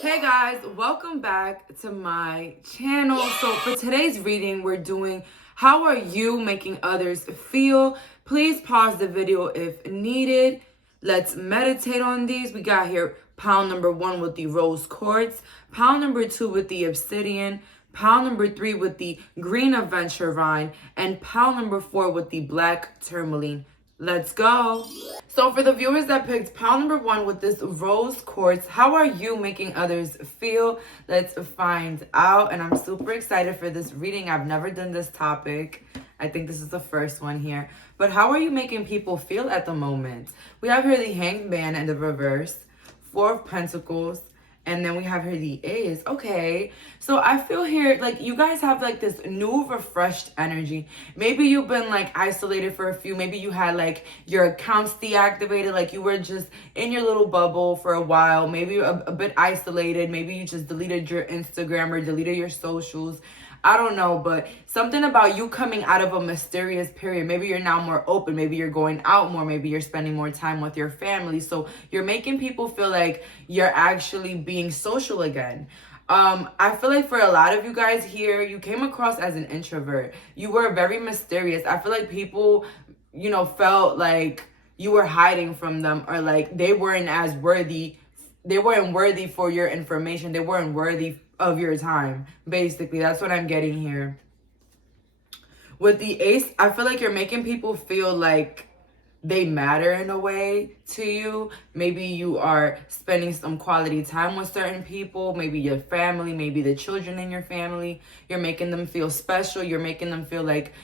Hey guys, welcome back to my channel. So for today's reading, we're doing how are you making others feel? Please pause the video if needed. Let's meditate on these. We got here pile number 1 with the rose quartz, pile number 2 with the obsidian, pile number 3 with the green aventurine, and pile number 4 with the black tourmaline. Let's go. So for the viewers that picked pile number 1 with this rose quartz, how are you making others feel? Let's find out. And I'm super excited for this reading. I've never done this topic. I think this is the first one here. But how are you making people feel at the moment? We have here the Hanged Man in the reverse, 4 of Pentacles, and then we have here the Ace. Okay, so I feel here like you guys have like this new refreshed energy. Maybe you've been like isolated for a few. Maybe you had like your accounts deactivated, like you were just in your little bubble for a while. Maybe a bit isolated. Maybe you just deleted your Instagram or deleted your socials. I don't know, but something about you coming out of a mysterious period. Maybe you're now more open. Maybe you're going out more. Maybe you're spending more time with your family. So you're making people feel like you're actually being social again. I feel like for a lot of you guys here, you came across as an introvert. You were very mysterious. I feel like people, felt like you were hiding from them, or like they weren't as worthy. They weren't worthy for your information. They weren't worthy of your time. Basically, that's what I'm getting here. With the Ace, I feel like you're making people feel like they matter in a way to you. Maybe you are spending some quality time with certain people, maybe your family, maybe the children in your family. You're making them feel special. You're making them feel like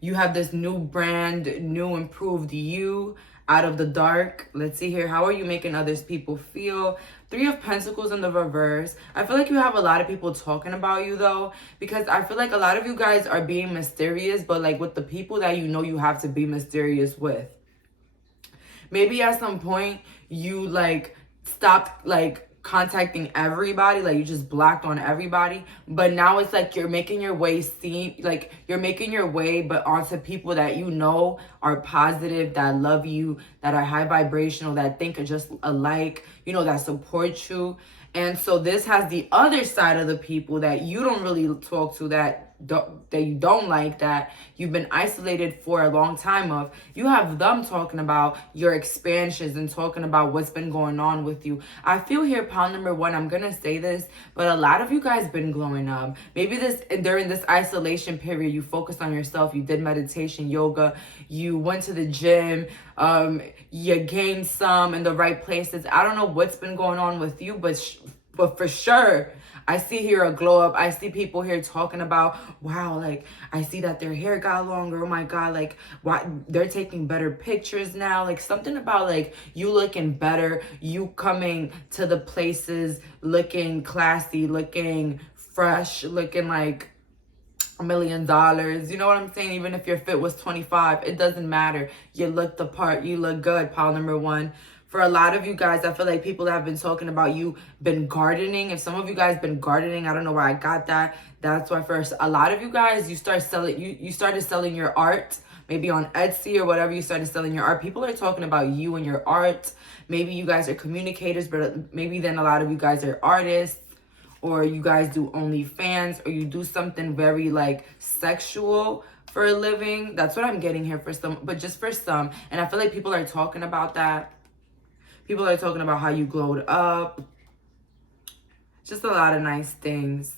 you have this new brand, new improved you out of the dark. Let's see here. How are you making others people feel? 3 of Pentacles in the reverse. I feel like you have a lot of people talking about you though, because I feel like a lot of you guys are being mysterious, but like with the people that you have to be mysterious with. Maybe at some point you like stopped like contacting everybody, like you just blocked on everybody, but now it's like you're making your way but onto people that are positive, that love you, that are high vibrational, that think just alike, that support you. And so this has the other side of the people that you don't really talk to, that you don't like, that you've been isolated for a long time of. You have them talking about your expansions and talking about what's been going on with you. I feel here, pile number 1, I'm gonna say this, but a lot of you guys been glowing up. Maybe during this isolation period, you focused on yourself. You did meditation, yoga, you went to the gym, you gained some in the right places. I don't know what's been going on with you, but for sure, I see here a glow up. I see people here talking about, wow, like I see that their hair got longer. Oh my God, like why they're taking better pictures now. Like something about like you looking better, you coming to the places looking classy, looking fresh, looking like $1 million. You know what I'm saying? Even if your fit was 25, it doesn't matter. You look the part, you look good, pile number 1. For a lot of you guys, I feel like people have been talking about you been gardening. If some of you guys been gardening, I don't know where I got that. That's why first, a lot of you guys, you started selling your art, maybe on Etsy or whatever. You started selling your art. People are talking about you and your art. Maybe you guys are communicators, but maybe then a lot of you guys are artists, or you guys do OnlyFans, or you do something very like sexual for a living. That's what I'm getting here for some, but just for some. And I feel like people are talking about that. People are talking about how you glowed up. Just a lot of nice things.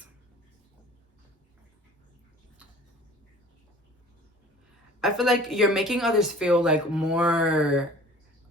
I feel like you're making others feel like more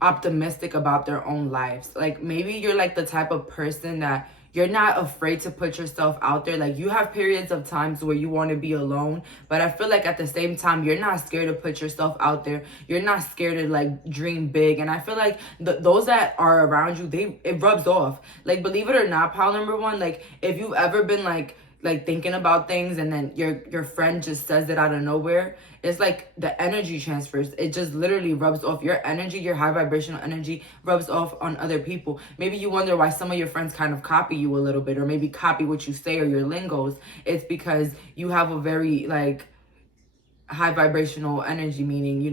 optimistic about their own lives. Like maybe you're like the type of person that you're not afraid to put yourself out there. Like you have periods of times where you want to be alone, but I feel like at the same time, you're not scared to put yourself out there. You're not scared to like dream big. And I feel like those that are around you, it rubs off. Like, believe it or not, pile number 1, like if you've ever been like thinking about things and then your friend just says it out of nowhere, it's like the energy transfers. It just literally rubs off. Your energy, your high vibrational energy rubs off on other people. Maybe you wonder why some of your friends kind of copy you a little bit, or maybe copy what you say or your lingos. It's because you have a very like high vibrational energy, meaning,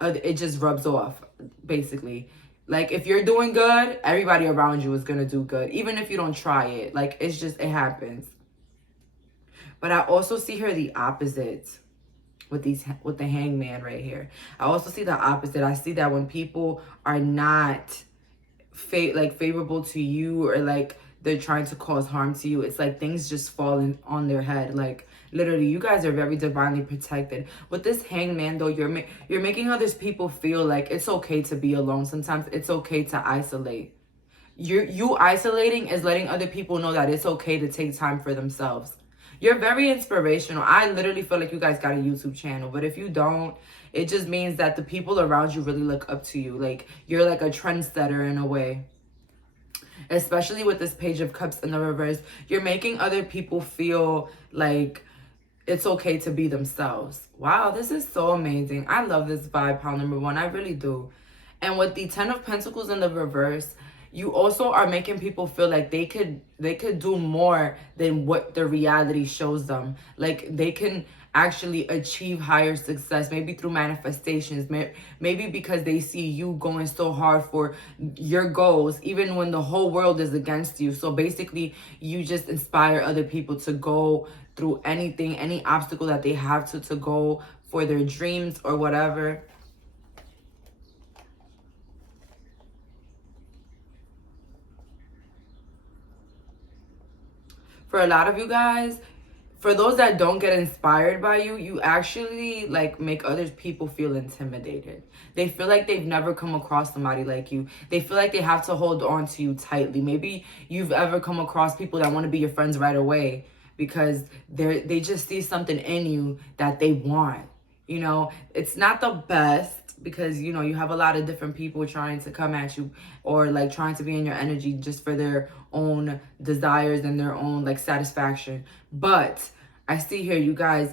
it just rubs off basically. Like, if you're doing good, everybody around you is going to do good. Even if you don't try it. Like, it's just, it happens. But I also see her the opposite with the hangman right here. I also see the opposite. I see that when people are not favorable to you, or like they're trying to cause harm to you, it's like things just fall on their head. Like, literally, you guys are very divinely protected. With this hangman though, you're making others people feel like it's okay to be alone. Sometimes it's okay to isolate. You isolating is letting other people know that it's okay to take time for themselves. You're very inspirational. I literally feel like you guys got a YouTube channel, but if you don't, it just means that the people around you really look up to you. Like, you're like a trendsetter in a way. Especially with this Page of Cups in the reverse, you're making other people feel like it's okay to be themselves. Wow, this is so amazing. I love this vibe, pile number one. I really do. And with the Ten of Pentacles in the reverse, you also are making people feel like they could do more than what the reality shows them. Like, they can actually achieve higher success, maybe through manifestations, maybe because they see you going so hard for your goals, even when the whole world is against you. So basically, you just inspire other people to go through anything, any obstacle that they have to go for their dreams or whatever. For a lot of you guys, for those that don't get inspired by you, you actually like make other people feel intimidated. They feel like they've never come across somebody like you. They feel like they have to hold on to you tightly. Maybe you've ever come across people that want to be your friends right away because they just see something in you that they want. You know, it's not the best because, you know, you have a lot of different people trying to come at you or like trying to be in your energy just for their own desires and their own like satisfaction. But I see here, you guys,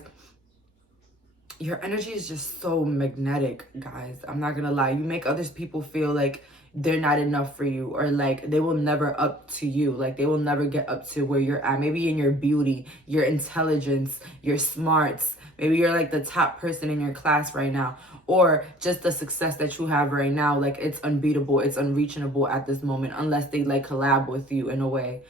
your energy is just so magnetic, guys. I'm not gonna lie. You make others people feel like they're not enough for you, or like they will never up to you. Like, they will never get up to where you're at. Maybe in your beauty, your intelligence, your smarts. Maybe you're like the top person in your class right now, or just the success that you have right now. Like, it's unbeatable, it's unreachable at this moment, unless they like collab with you in a way.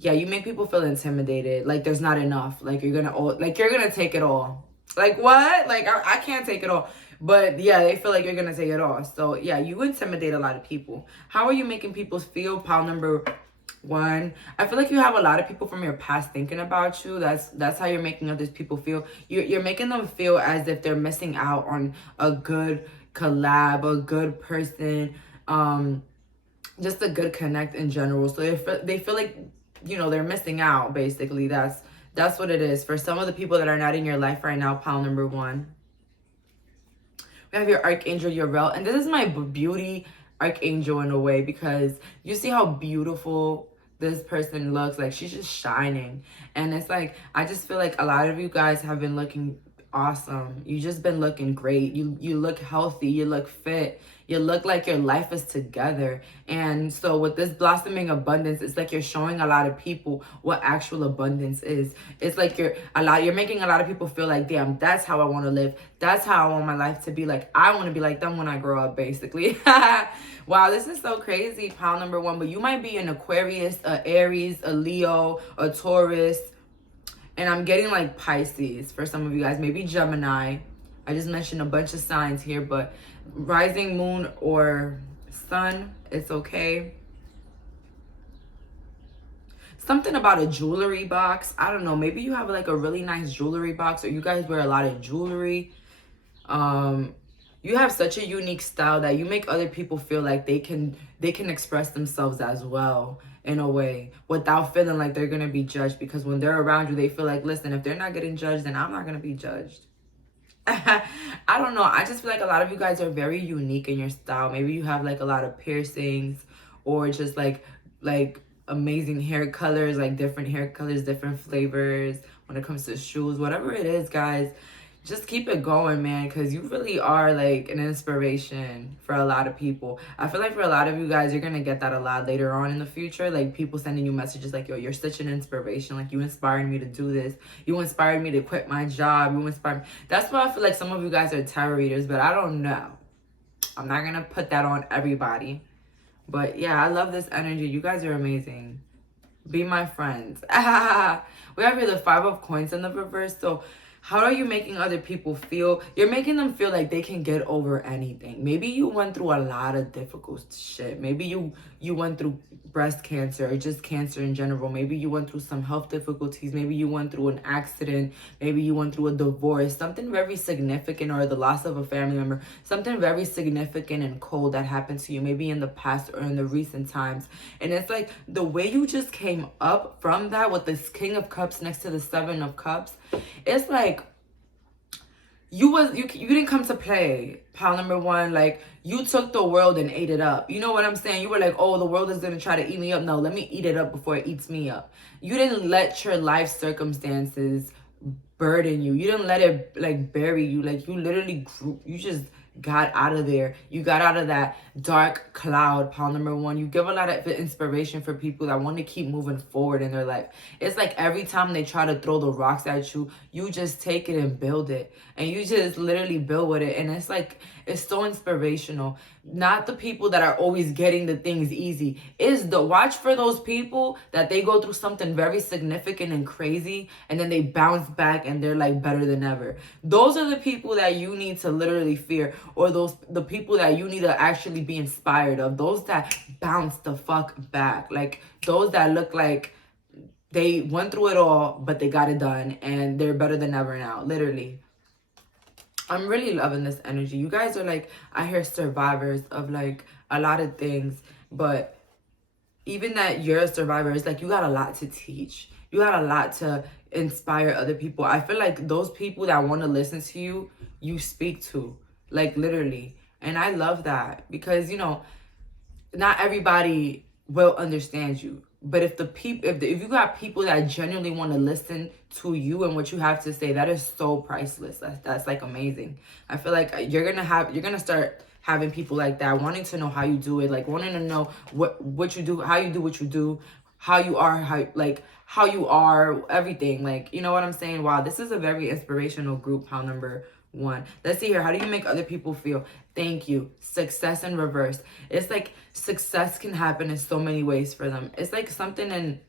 Yeah, you make people feel intimidated. Like, there's not enough. Like, you're gonna take it all. Like, what? Like, I can't take it all. But yeah, they feel like you're gonna take it all. So yeah, you intimidate a lot of people. How are you making people feel? Pile number one. I feel like you have a lot of people from your past thinking about you. That's how you're making other people feel. You're making them feel as if they're missing out on a good collab, a good person, just a good connect in general. So they feel like, you know, they're missing out. Basically, that's what it is for some of the people that are not in your life right now. Pile number one. We have your Archangel Uriel, and this is my beauty archangel in a way, because you see how beautiful this person looks. Like, she's just shining, and it's like, I just feel like a lot of you guys have been looking awesome. You just been looking great. You look healthy, you look fit, you look like your life is together. And so with this blossoming abundance, it's like you're showing a lot of people what actual abundance is. It's like you're making a lot of people feel like, damn, that's how I want to live. That's how I want my life to be. Like, I want to be like them when I grow up, basically. Wow, this is so crazy. Pile number one. But you might be an Aquarius, a Aries, a Leo, a Taurus, and I'm getting like Pisces for some of you guys, maybe Gemini. I just mentioned a bunch of signs here, but rising, moon, or sun, it's okay. Something about a jewelry box. I don't know. Maybe you have like a really nice jewelry box, or you guys wear a lot of jewelry. You have such a unique style that you make other people feel like they can express themselves as well, in a way, without feeling like they're going to be judged. Because when they're around you, they feel like, listen, if they're not getting judged, then I'm not going to be judged. I don't know. I just feel like a lot of you guys are very unique in your style. Maybe you have like a lot of piercings, or just like amazing hair colors, like different hair colors, different flavors when it comes to shoes. Whatever it is, guys, just keep it going, man, because you really are like an inspiration for a lot of people. I feel like for a lot of you guys, you're gonna get that a lot later on in the future, like people sending you messages like, yo, you're such an inspiration, like you inspired me to do this, you inspired me to quit my job, you inspired me. That's why I feel like some of you guys are tarot readers, but I don't know. I'm not gonna put that on everybody. But yeah, I love this energy. You guys are amazing. Be my friends. We have here the 5 of coins in the reverse. So how are you making other people feel? You're making them feel like they can get over anything. Maybe you went through a lot of difficult shit. Maybe you went through breast cancer or just cancer in general. Maybe you went through some health difficulties. Maybe you went through an accident. Maybe you went through a divorce. Something very significant, or the loss of a family member. Something very significant and cold that happened to you. Maybe in the past or in the recent times. And it's like the way you just came up from that with this King of Cups next to the 7 of Cups. It's like you didn't come to play, pile number 1. Like, you took the world and ate it up. You know what I'm saying? You were like, oh, the world is gonna try to eat me up. No, let me eat it up before it eats me up. You didn't let your life circumstances burden you. You didn't let it like bury you. Like, you literally grew. You just got out of there. You got out of that dark cloud, pile number 1. You give a lot of inspiration for people that want to keep moving forward in their life. It's like every time they try to throw the rocks at you, you just take it and build it. And you just literally build with it. And it's like, it's so inspirational. Not the people that are always getting the things easy. Is the watch for those people that they go through something very significant and crazy, and then they bounce back and they're like better than ever. Those are the people that you need to literally fear, or the people that you need to actually be inspired of. Those that bounce the fuck back. Like, those that look like they went through it all, but they got it done and they're better than ever now. Literally. I'm really loving this energy. You guys are like, I hear survivors of like a lot of things, but even that you're a survivor, it's like you got a lot to teach. You got a lot to inspire other people. I feel like those people that want to listen to you, you speak to, like, literally. And I love that because, you know, not everybody will understand you. But if you got people that genuinely want to listen to you and what you have to say, that is so priceless. That's like amazing. I feel like you're gonna start having people like that, wanting to know how you do it, like wanting to know what you do, how you do what you do, how you are, everything. Like, you know what I'm saying? Wow, this is a very inspirational group, pile number 1. Let's see here. How do you make other people feel? Thank you. Success in reverse. It's like success can happen in so many ways for them. It's like something in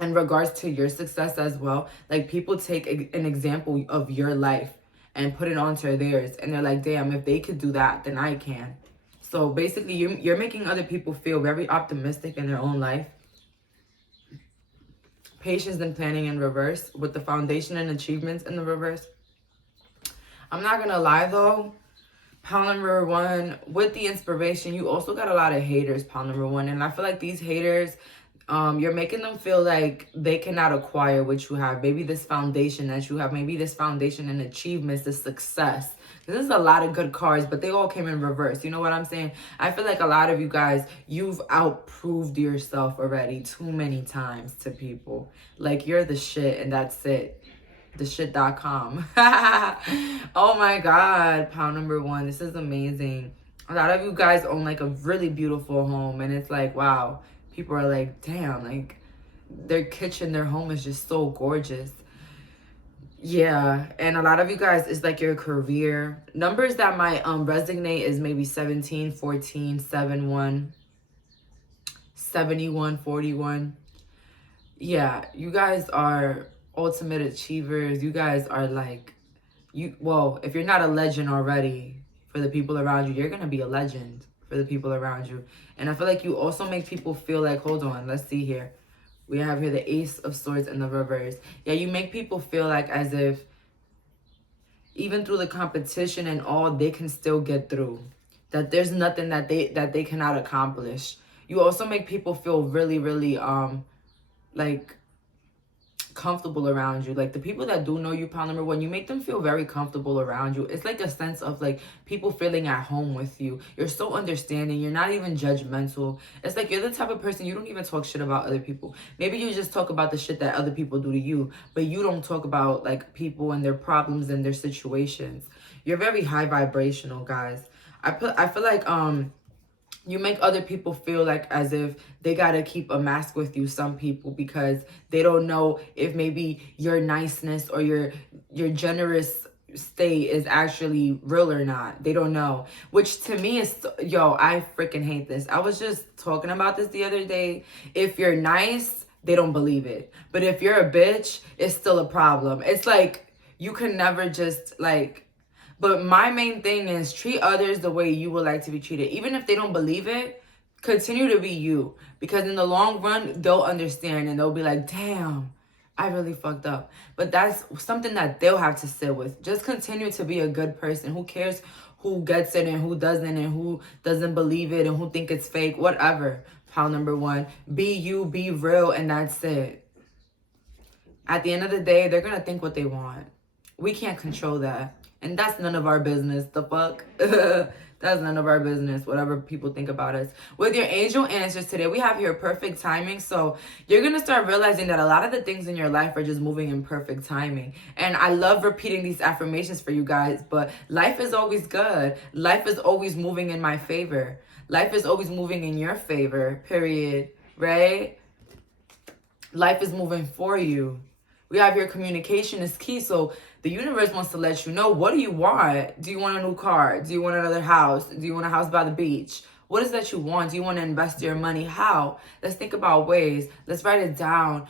regards to your success as well. Like, people take an example of your life and put it onto theirs, and they're like, damn, if they could do that, then I can. So basically, you're making other people feel very optimistic in their own life. Patience and planning in reverse, with the foundation and achievements in the reverse. I'm not gonna lie though, pile number 1, with the inspiration, you also got a lot of haters, pile number 1. And I feel like these haters, you're making them feel like they cannot acquire what you have. Maybe this foundation that you have, maybe this foundation and achievements, the success. This is a lot of good cards, but they all came in reverse. You know what I'm saying? I feel like a lot of you guys, you've outproved yourself already too many times to people. Like, you're the shit and that's it. Theshit.com. Oh my god, pile number 1. This is amazing. A lot of you guys own like a really beautiful home, and it's like, wow, people are like, damn, like their kitchen, their home is just so gorgeous. Yeah, and a lot of you guys, it's like your career. Numbers that might resonate is maybe 17, 14, 71, 71, 41. Yeah, you guys are ultimate achievers. You guys are like, if you're not a legend already for the people around you, you're gonna be a legend for the people around you. And I feel like you also make people feel like, hold on, let's see here. We have here the Ace of Swords in the reverse. Yeah, you make people feel like as if even through the competition and all, they can still get through. That there's nothing that they cannot accomplish. You also make people feel really, really like comfortable around you. Like, the people that do know you, pile number 1, you make them feel very comfortable around you. It's like a sense of like people feeling at home with you. You're so understanding. You're not even judgmental. It's like you're the type of person, you don't even talk shit about other people. Maybe you just talk about the shit that other people do to you, but you don't talk about like people and their problems and their situations. You're very high vibrational, guys. I feel like you make other people feel like as if they gotta keep a mask with you, some people, because they don't know if maybe your niceness or your generous state is actually real or not. They don't know, which to me is, yo, I freaking hate this. I was just talking about this the other day. If you're nice, they don't believe it, but if you're a bitch, it's still a problem. It's like you can never just like, but my main thing is treat others the way you would like to be treated. Even if they don't believe it, continue to be you, because in the long run they'll understand and they'll be like, damn, I really fucked up. But that's something that they'll have to sit with. Just continue to be a good person. Who cares who gets it and who doesn't, and who doesn't believe it and who think it's fake, whatever. Pile number one, be you, be real, and that's it. At the end of the day, they're gonna think what they want. We can't control that. And that's none of our business. The fuck? That's none of our business, whatever people think about us. With your angel answers today, we have here perfect timing. So you're going to start realizing that a lot of the things in your life are just moving in perfect timing. And I love repeating these affirmations for you guys, but life is always good. Life is always moving in my favor. Life is always moving in your favor, period, right? Life is moving for you. We have your communication is key. So the universe wants to let you know, what do you want? Do you want a new car? Do you want another house? Do you want a house by the beach? What is that you want? Do you want to invest your money? How? Let's think about ways. Let's write it down.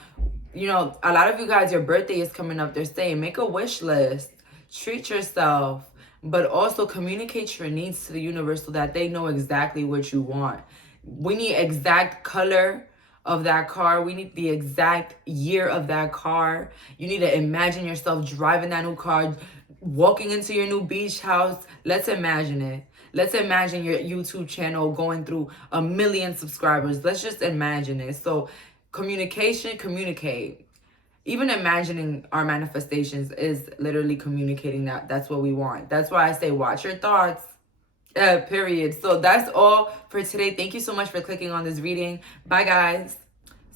You know, a lot of you guys, your birthday is coming up. They're saying, make a wish list. Treat yourself. But also communicate your needs to the universe so that they know exactly what you want. We need exact color of that car. We need the exact year of that car. You need to imagine yourself driving that new car, walking into your new beach house. Let's imagine it. Let's imagine your YouTube channel going through 1 million subscribers. Let's just imagine it. So communication, communicate. Even imagining our manifestations is literally communicating that. That's what we want. That's why I say watch your thoughts. Period. So that's all for today. Thank you so much for clicking on this reading. Bye, guys.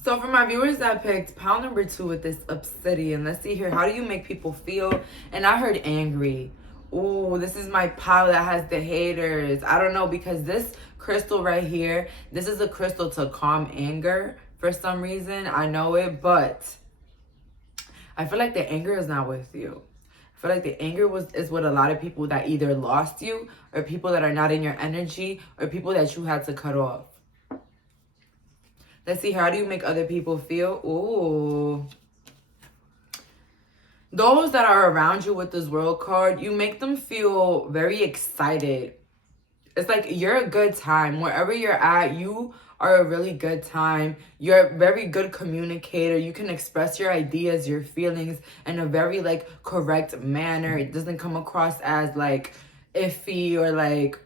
So for my viewers that picked pile number 2 with this obsidian, let's see here. How do you make people feel? And I heard angry. Ooh, this is my pile that has the haters. I don't know, because this crystal right here, this is a crystal to calm anger for some reason. I know it, but I feel like the anger is not with you. I feel like the anger is with a lot of people that either lost you, or people that are not in your energy, or people that you had to cut off. Let's see, how do you make other people feel? Ooh. Those that are around you with this world card, you make them feel very excited. It's like you're a good time. Wherever you're at, you are a really good time. You're a very good communicator. You can express your ideas, your feelings in a very like correct manner. It doesn't come across as like iffy or like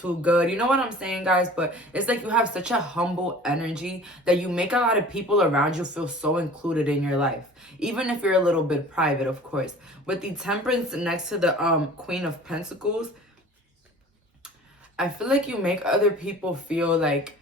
too good. You know what I'm saying, guys? But it's like you have such a humble energy that you make a lot of people around you feel so included in your life. Even if you're a little bit private, of course. With the Temperance next to the Queen of Pentacles, I feel like you make other people feel like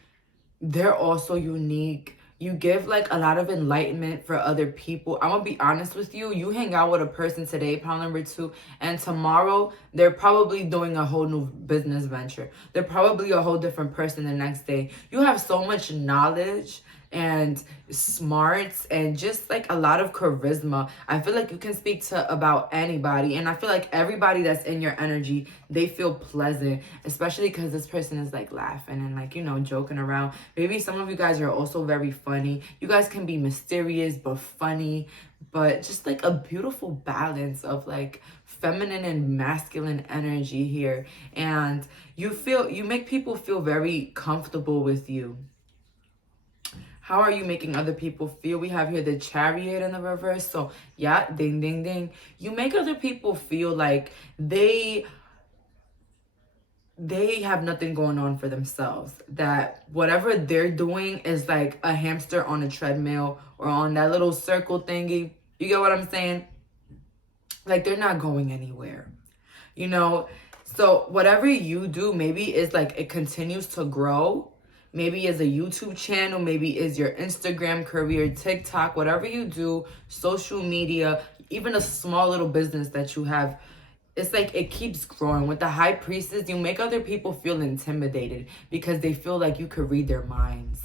they're also unique. You give like a lot of enlightenment for other people. I'm gonna be honest with you. You hang out with a person today, pile number 2, and tomorrow they're probably doing a whole new business venture. They're probably a whole different person the next day. You have so much knowledge and smarts and just like a lot of charisma. I feel like you can speak to about anybody, and I feel like everybody that's in your energy, they feel pleasant, especially because this person is like laughing and like, you know, joking around. Maybe some of you guys are also very funny. You guys can be mysterious but funny, but just like a beautiful balance of like feminine and masculine energy here. And you make people feel very comfortable with you. How are you making other people feel? We have here the Chariot in the reverse. So yeah, ding, ding, ding. You make other people feel like they have nothing going on for themselves. That whatever they're doing is like a hamster on a treadmill or on that little circle thingy. You get what I'm saying? Like they're not going anywhere, you know? So whatever you do, maybe it's like it continues to grow. Maybe it's a YouTube channel, maybe it's your Instagram career, TikTok, whatever you do, social media, even a small little business that you have. It's like it keeps growing. With the High Priestess, you make other people feel intimidated because they feel like you could read their minds.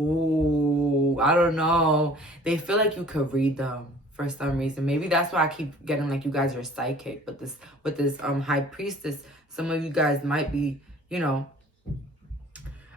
Ooh, I don't know. They feel like you could read them for some reason. Maybe that's why I keep getting like you guys are psychic. But this with this High Priestess, some of you guys might be, you know,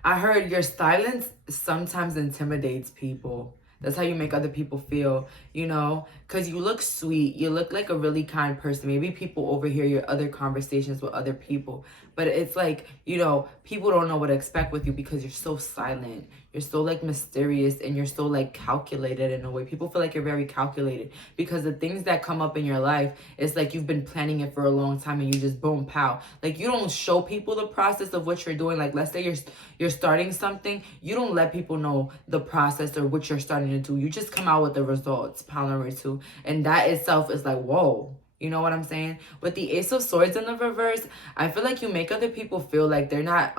I heard your silence sometimes intimidates people. That's how you make other people feel, you know, because you look sweet. You look like a really kind person. Maybe people overhear your other conversations with other people. But it's like, you know, people don't know what to expect with you because you're so silent. You're so like mysterious and you're so like calculated in a way. People feel like you're very calculated because the things that come up in your life, it's like you've been planning it for a long time and you just boom, pow. Like you don't show people the process of what you're doing. Like let's say you're starting something. You don't let people know the process or what you're starting to do. You just come out with the results, pile number 2. And that itself is like, whoa. You know what I'm saying? With the Ace of Swords in the reverse, I feel like you make other people feel like they're not,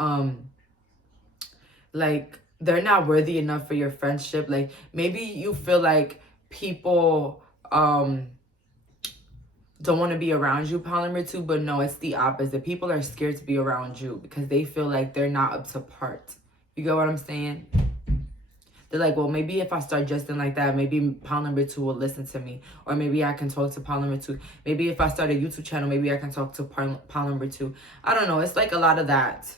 like they're not worthy enough for your friendship. Like maybe you feel like people, don't want to be around you, pile number 2, but no, it's the opposite. People are scared to be around you because they feel like they're not up to par. You get what I'm saying? They're like, well, maybe if I start dressing like that, maybe pile number 2 will listen to me. Or maybe I can talk to pile number 2. Maybe if I start a YouTube channel, maybe I can talk to pile number 2. I don't know. It's like a lot of that.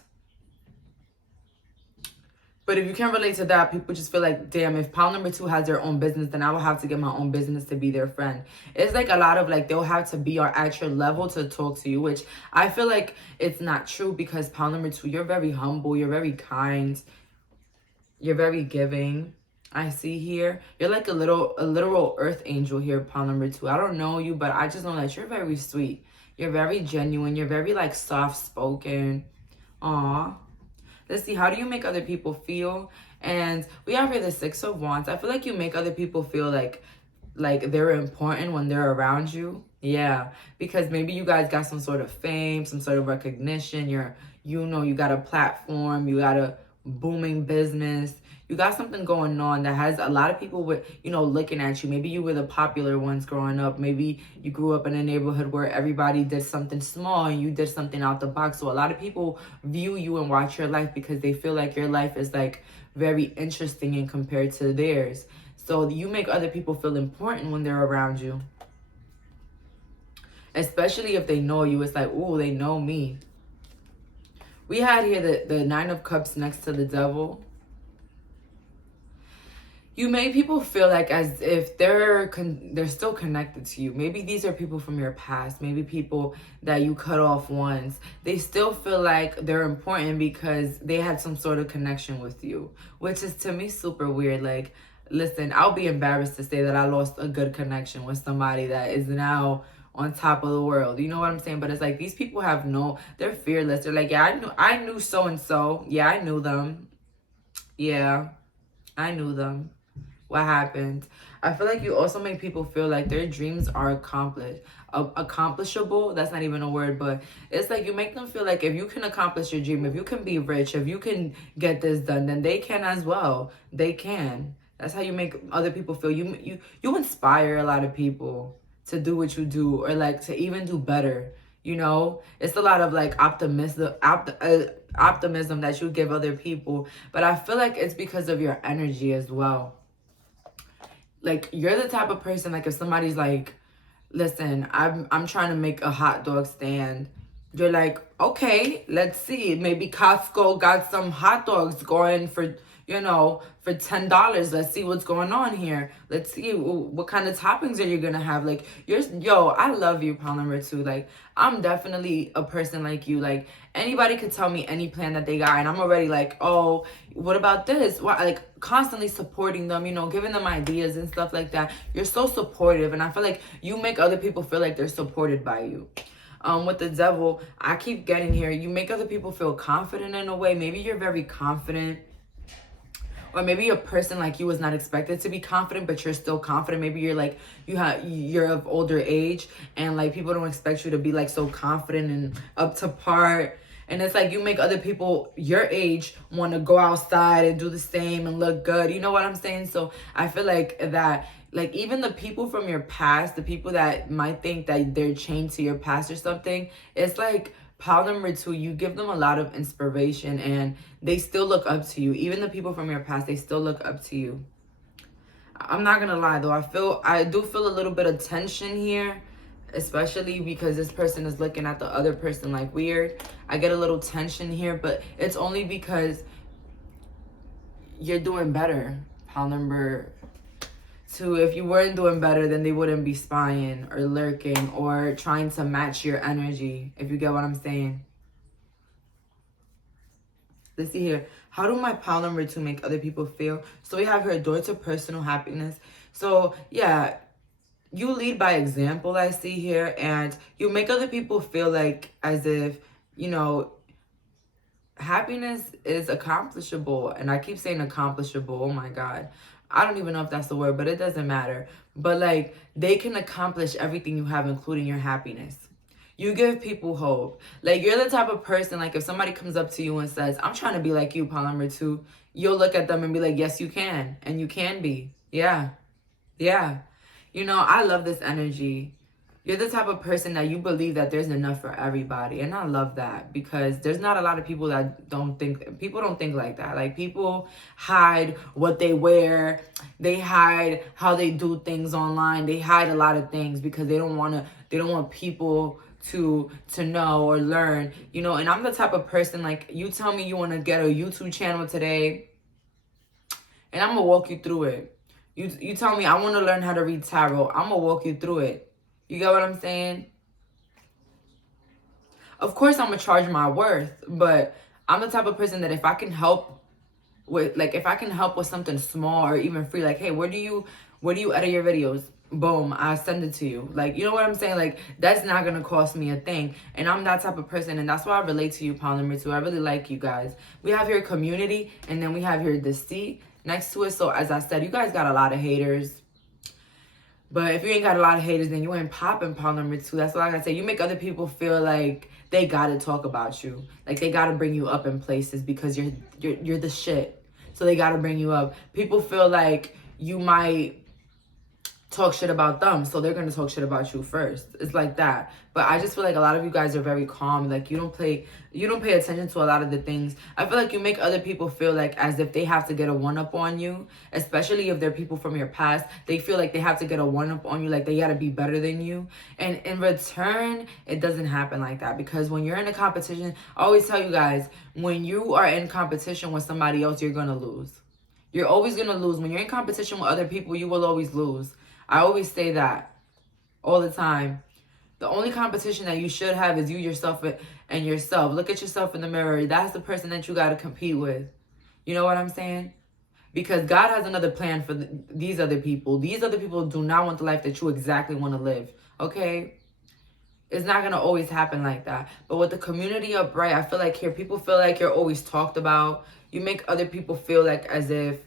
But if you can't relate to that, people just feel like, damn, if pile number 2 has their own business, then I will have to get my own business to be their friend. It's like a lot of like, they'll have to be at your level to talk to you, which I feel like it's not true because pile number 2, you're very humble. You're very kind. You're very giving. I see here. You're like a literal earth angel here, pile number 2. I don't know you, but I just know that you're very sweet. You're very genuine. You're very like soft-spoken. Aw. Let's see. How do you make other people feel? And we have here the 6 of Wands. I feel like you make other people feel like they're important when they're around you. Yeah. Because maybe you guys got some sort of fame, some sort of recognition. You got a platform. You got a booming business. You got something going on that has a lot of people with, looking at you. Maybe you were the popular ones growing up. Maybe you grew up in a neighborhood where everybody did something small and you did something out the box. So a lot of people view you and watch your life because they feel like your life is like very interesting and compared to theirs. So you make other people feel important when they're around you. Especially if they know you. It's like, ooh, they know me. We had here the 9 of Cups next to the Devil. You make people feel like as if they're still connected to you. Maybe these are people from your past. Maybe people that you cut off once. They still feel like they're important because they had some sort of connection with you, which is to me super weird. Like, listen, I'll be embarrassed to say that I lost a good connection with somebody that is now on top of the world. You know what I'm saying? But it's like these people they're fearless. They're like, yeah, I knew so-and-so. Yeah, I knew them. Yeah, I knew them. What happened? I feel like you also make people feel like their dreams are accomplishable. That's not even a word, but it's like you make them feel like if you can accomplish your dream, if you can be rich, if you can get this done, then they can as well. They can. That's how you make other people feel. You inspire a lot of people to do what you do, or like to even do better. It's a lot of like optimism that you give other people, but I feel like it's because of your energy as well. Like you're the type of person, like if somebody's like, listen, I'm trying to make a hot dog stand, you're like, okay, let's see, maybe Costco got some hot dogs going for for $10. Let's see what's going on here. Let's see what kind of toppings are you gonna have. Like I love you, pile number 2. Like I'm definitely a person like you. Like anybody could tell me any plan that they got and I'm already like, oh, what about this? Like constantly supporting them, giving them ideas and stuff like that. You're so supportive, and I feel like you make other people feel like they're supported by you. With the Devil, I keep getting here, you make other people feel confident in a way. Maybe you're very confident. Or maybe a person like you was not expected to be confident, but you're still confident. Maybe you're like, you're of older age and like people don't expect you to be like so confident and up to par. And it's like you make other people your age want to go outside and do the same and look good. You know what I'm saying? So I feel like that, like even the people from your past, the people that might think that they're chained to your past or something, it's like pile number 2, you give them a lot of inspiration and they still look up to you. Even the people from your past, they still look up to you. I'm not gonna lie though, I do feel a little bit of tension here, especially because this person is looking at the other person like weird. I get a little tension here, but it's only because you're doing better. Pile number 2, if you weren't doing better, then they wouldn't be spying or lurking or trying to match your energy, if you get what I'm saying. Let's see here. How do my pile number 2 make other people feel? So we have her door to personal happiness. So yeah, you lead by example, I see here, and you make other people feel like as if, you know, happiness is accomplishable. And I keep saying accomplishable. Oh my God. I don't even know if that's the word, but it doesn't matter. But like, they can accomplish everything you have, including your happiness. You give people hope. Like, you're the type of person, like, if somebody comes up to you and says, I'm trying to be like you, pile number 2, you'll look at them and be like, yes, you can. And you can be. Yeah. Yeah. You know, I love this energy. You're the type of person that you believe that there's enough for everybody. And I love that, because there's not a lot of people that don't think like that. Like, people hide what they wear. They hide how they do things online. They hide a lot of things because they don't want people to know or learn, you know. And I'm the type of person, like, you tell me you want to get a YouTube channel today, and I'm gonna walk you through it. You tell me I want to learn how to read tarot, I'm gonna walk you through it. You get what I'm saying? Of course, I'm gonna charge my worth, but I'm the type of person that if I can help with something small or even free, like, hey, where do you edit your videos? Boom, I send it to you. Like, you know what I'm saying? Like, that's not gonna cost me a thing. And I'm that type of person, and that's why I relate to you, pile number 2. I really like you guys. We have your community, and then we have your deceit next to it. So as I said, you guys got a lot of haters. But if you ain't got a lot of haters, then you ain't popping, pile number 2. That's what I gotta say. You make other people feel like they gotta talk about you. Like, they gotta bring you up in places because you're the shit. So they gotta bring you up. People feel like you might talk shit about them, so they're gonna talk shit about you first. It's like that. But I just feel like a lot of you guys are very calm. Like, you don't pay attention to a lot of the things. I feel like you make other people feel like as if they have to get a one-up on you, especially if they're people from your past. They feel like they have to get a one-up on you, like they gotta be better than you. And in return, it doesn't happen like that, because when you're in a competition, I always tell you guys, when you are in competition with somebody else, you're gonna lose. You're always gonna lose. When you're in competition with other people, you will always lose. I always say that all the time. The only competition that you should have is you, yourself, and yourself. Look at yourself in the mirror. That's the person that you got to compete with. You know what I'm saying? Because God has another plan for these other people. These other people do not want the life that you exactly want to live. Okay? It's not going to always happen like that. But with the community upright, I feel like here, people feel like you're always talked about. You make other people feel like as if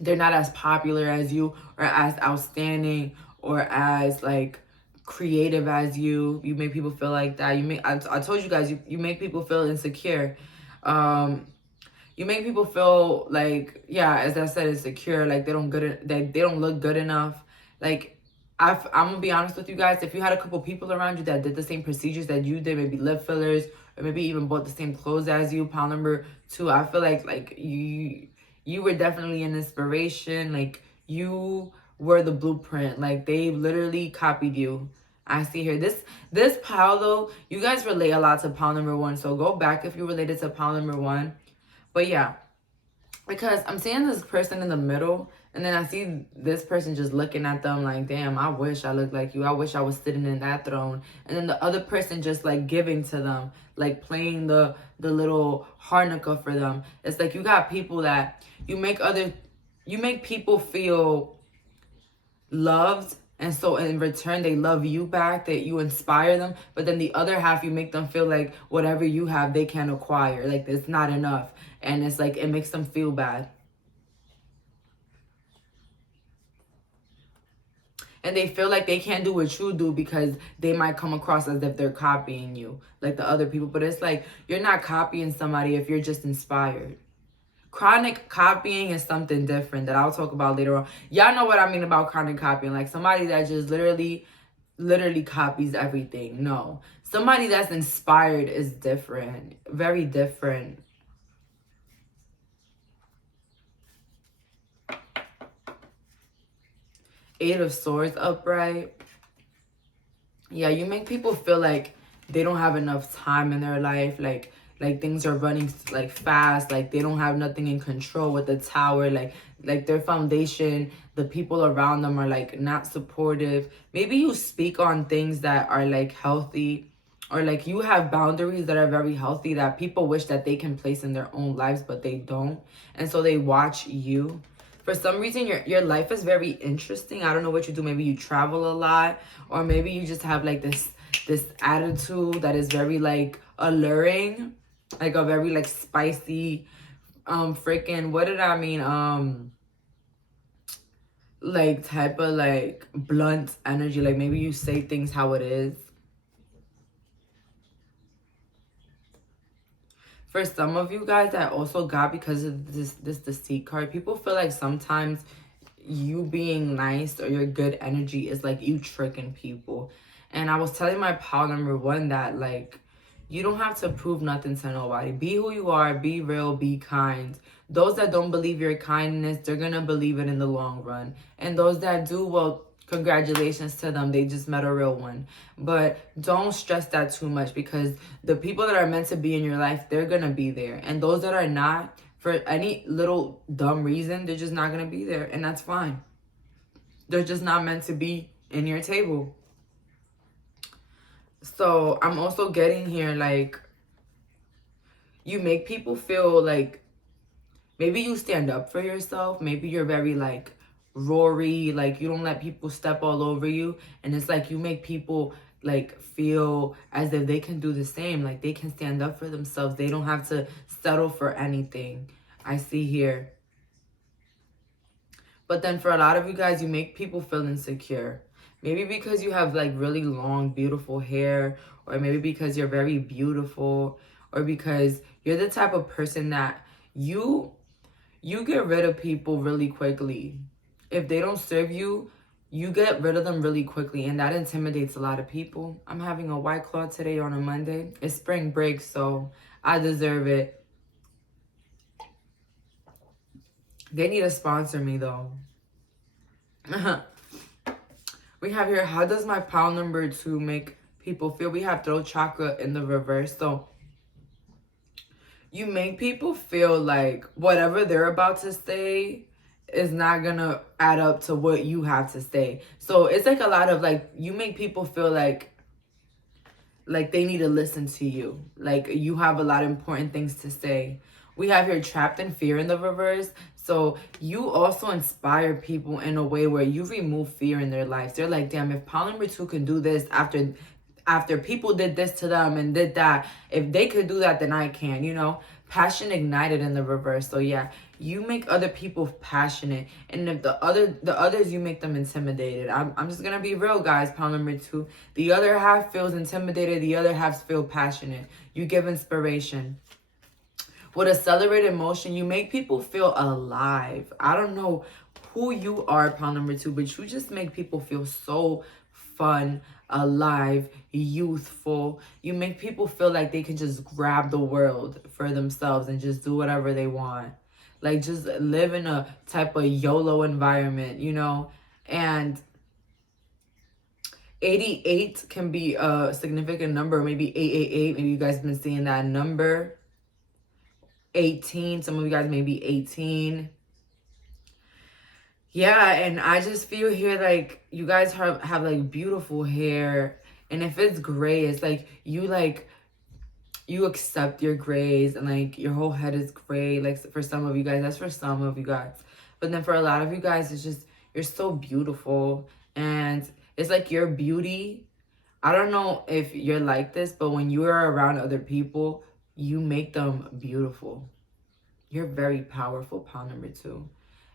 they're not as popular as you, or as outstanding, or as like creative as you. You make people feel like that. I told you guys, you make people feel insecure. You make people feel like, yeah, as I said, insecure, like they don't look good enough. Like, I'm gonna be honest with you guys, if you had a couple people around you that did the same procedures that you did, maybe lip fillers, or maybe even bought the same clothes as you, pile number 2, I feel like you were definitely an inspiration. Like, you were the blueprint. Like, they literally copied you. I see here. This pile, though, you guys relate a lot to pile number 1. So go back if you related to pile number 1. But yeah, because I'm seeing this person in the middle, and then I see this person just looking at them like, damn, I wish I looked like you. I wish I was sitting in that throne. And then the other person just like giving to them, like playing the little harmonica for them. It's like you got people that you make people feel loved, and so in return they love you back, that you inspire them. But then the other half, you make them feel like whatever you have they can't acquire, like it's not enough, and it's like it makes them feel bad, and they feel like they can't do what you do because they might come across as if they're copying you like the other people. But it's like, you're not copying somebody if you're just inspired. Chronic copying is something different that I'll talk about later on. Y'all know what I mean about chronic copying. Like somebody that just literally copies everything. No. Somebody that's inspired is different. Very different. Eight of Swords upright. Yeah, you make people feel like they don't have enough time in their life, like things are running like fast, like they don't have nothing in control with the Tower, like their foundation, the people around them are like not supportive. Maybe you speak on things that are like healthy, or like you have boundaries that are very healthy that people wish that they can place in their own lives, but they don't. And so they watch you. For some reason, your life is very interesting. I don't know what you do. Maybe you travel a lot, or maybe you just have like this attitude that is very like alluring, like a very like spicy, freaking, what did I mean? Like type of like blunt energy. Like maybe you say things how it is. For some of you guys, that also got because of this Deceit card. People feel like sometimes you being nice or your good energy is like you tricking people. And I was telling my pal number 1 that like you don't have to prove nothing to nobody. Be who you are, be real, be kind. Those that don't believe your kindness, they're gonna believe it in the long run. And those that do, well, congratulations to them. They just met a real one. But don't stress that too much, because the people that are meant to be in your life, they're gonna be there. And those that are not, for any little dumb reason, they're just not gonna be there. And that's fine. They're just not meant to be in your table. So I'm also getting here, like, you make people feel like maybe you stand up for yourself. Maybe you're very like Rory, like you don't let people step all over you. And it's like you make people like feel as if they can do the same, like they can stand up for themselves. They don't have to settle for anything. I see here. But then for a lot of you guys, you make people feel insecure. Maybe because you have like really long, beautiful hair, or maybe because you're very beautiful, or because you're the type of person that you get rid of people really quickly. If they don't serve you, you get rid of them really quickly, and that intimidates a lot of people. I'm having a White Claw today on a Monday. It's spring break, so I deserve it. They need to sponsor me though. We have here, how does my pile number 2 make people feel? We have throat chakra in the reverse. So you make people feel like whatever they're about to say is not gonna add up to what you have to say. So it's like a lot of like, you make people feel like they need to listen to you. Like you have a lot of important things to say. We have here trapped in fear in the reverse. So you also inspire people in a way where you remove fear in their lives. They're like, damn, if pile number 2 can do this after people did this to them and did that, if they could do that, then I can, you know? Passion ignited in the reverse. So yeah, you make other people passionate. And if the others, you make them intimidated. I'm just gonna be real, guys. Pile number 2. The other half feels intimidated. The other half feel passionate. You give inspiration. With accelerated motion, you make people feel alive. I don't know who you are, pile number 2, but you just make people feel so fun, alive, youthful. You make people feel like they can just grab the world for themselves and just do whatever they want. Like just live in a type of YOLO environment, you know? And 88 can be a significant number, maybe 888. Maybe you guys have been seeing that number. 18, some of you guys may be 18. Yeah, and I just feel here like you guys have like beautiful hair, and if it's gray, it's like you accept your grays, and like your whole head is gray. Like for some of you guys, that's for some of you guys. But then for a lot of you guys, it's just you're so beautiful, and it's like your beauty. I don't know if you're like this, but when you are around other people, you make them beautiful. You're very powerful, pile number 2.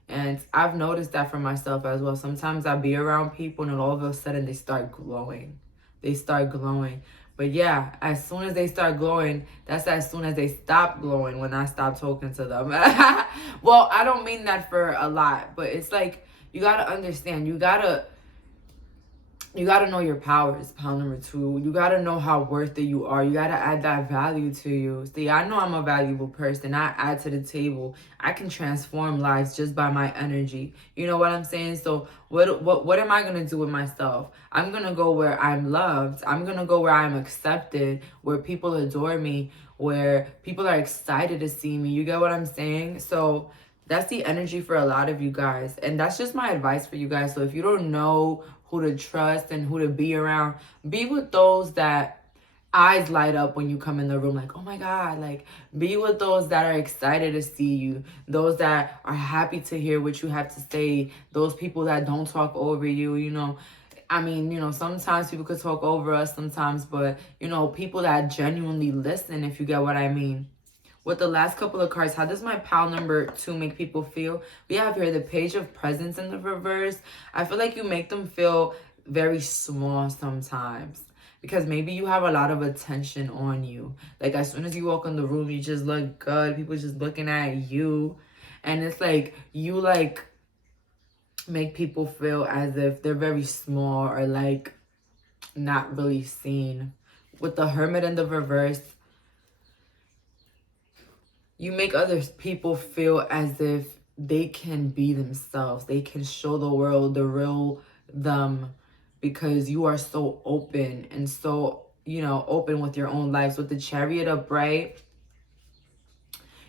And I've noticed that for myself as well. Sometimes I'll be around people and all of a sudden they start glowing. They start glowing. But yeah, as soon as they start glowing, that's as soon as they stop glowing when I stop talking to them. Well, I don't mean that for a lot, but it's like, you got to understand, you got to You got to know your powers, pile number 2. You got to know how worth it you are. You got to add that value to you. See, I know I'm a valuable person. I add to the table. I can transform lives just by my energy. You know what I'm saying? So what am I going to do with myself? I'm going to go where I'm loved. I'm going to go where I'm accepted, where people adore me, where people are excited to see me. You get what I'm saying? So that's the energy for a lot of you guys. And that's just my advice for you guys. So if you don't know who to trust and who to be around, be with those that eyes light up when you come in the room, like, oh my God, like, be with those that are excited to see you, those that are happy to hear what you have to say, those people that don't talk over you, you know. I mean, you know, sometimes people could talk over us sometimes, but, you know, people that genuinely listen, if you get what I mean. With the last couple of cards, how does my pile number 2 make people feel? We have here the Page of Presents in the reverse. I feel like you make them feel very small sometimes, because maybe you have a lot of attention on you. Like, as soon as you walk in the room, you just look good. People just looking at you. And it's like, you like make people feel as if they're very small or like not really seen. With the Hermit in the reverse, you make other people feel as if they can be themselves. They can show the world the real them, because you are so open and so, you know, open with your own lives. With the Chariot upright,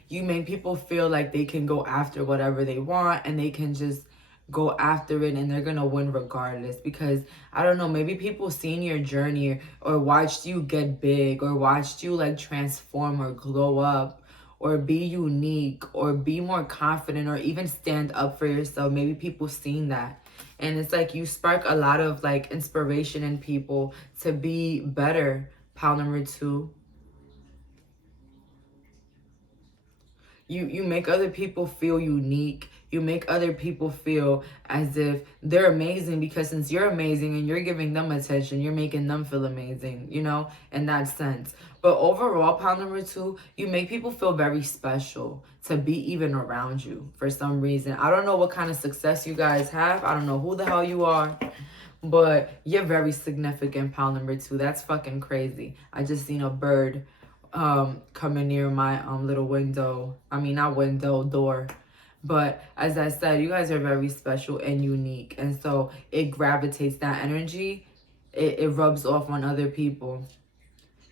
you make people feel like they can go after whatever they want and they can just go after it and they're gonna win regardless. Because I don't know, maybe people seen your journey or watched you get big or watched you like transform or glow up or be unique or be more confident or even stand up for yourself. Maybe people seen that. And it's like you spark a lot of like inspiration in people to be better, pile number 2. You make other people feel unique. You make other people feel as if they're amazing, because since you're amazing and you're giving them attention, you're making them feel amazing, you know, in that sense. But overall, pile number 2, you make people feel very special to be even around you for some reason. I don't know what kind of success you guys have. I don't know who the hell you are, but you're very significant, pile number 2. That's fucking crazy. I just seen a bird coming near my little window. I mean, not window, door. But as I said, you guys are very special and unique. And so it gravitates that energy. It rubs off on other people.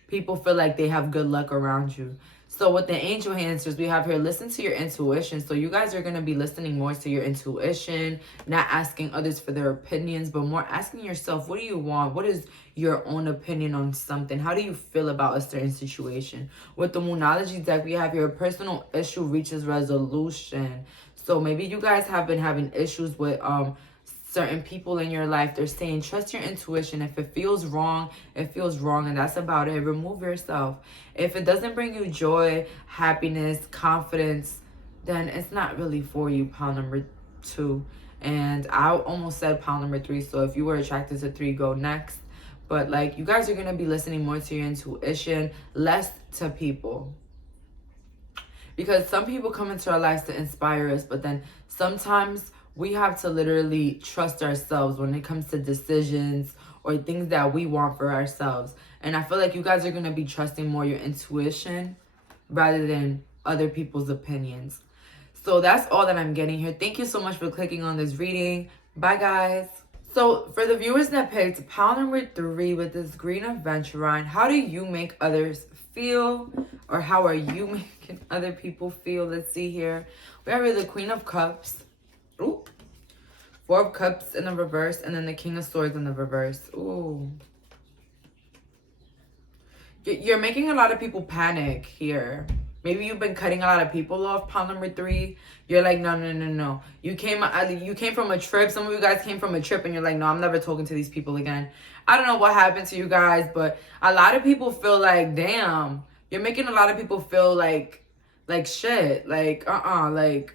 People feel like they have good luck around you. So with the angel answers, we have here, listen to your intuition. So you guys are going to be listening more to your intuition, not asking others for their opinions, but more asking yourself, what do you want? What is your own opinion on something? How do you feel about a certain situation? With the Moonology deck, we have here, a personal issue reaches resolution. So maybe you guys have been having issues with certain people in your life. They're saying, trust your intuition. If it feels wrong, it feels wrong, and that's about it. Remove yourself. If it doesn't bring you joy, happiness, confidence, then it's not really for you, pile number 2. And I almost said pile number 3, so if you were attracted to 3, go next. But like, you guys are going to be listening more to your intuition, less to people. Because some people come into our lives to inspire us, but then sometimes we have to literally trust ourselves when it comes to decisions or things that we want for ourselves. And I feel like you guys are going to be trusting more your intuition rather than other people's opinions. So that's all that I'm getting here. Thank you so much for clicking on this reading. Bye, guys. So for the viewers that picked pile number 3 with this green aventurine, how do you make others feel? Or how are you making other people feel? Let's see here. We have here the Queen of Cups. Ooh. 4 of Cups in the reverse, and then the King of Swords in the reverse. Ooh. You're making a lot of people panic here. Maybe you've been cutting a lot of people off, pile number 3. You're like, no. You came from a trip. Some of you guys came from a trip and you're like, no, I'm never talking to these people again. I don't know what happened to you guys, but a lot of people feel like, damn, you're making a lot of people feel like shit. Like, like,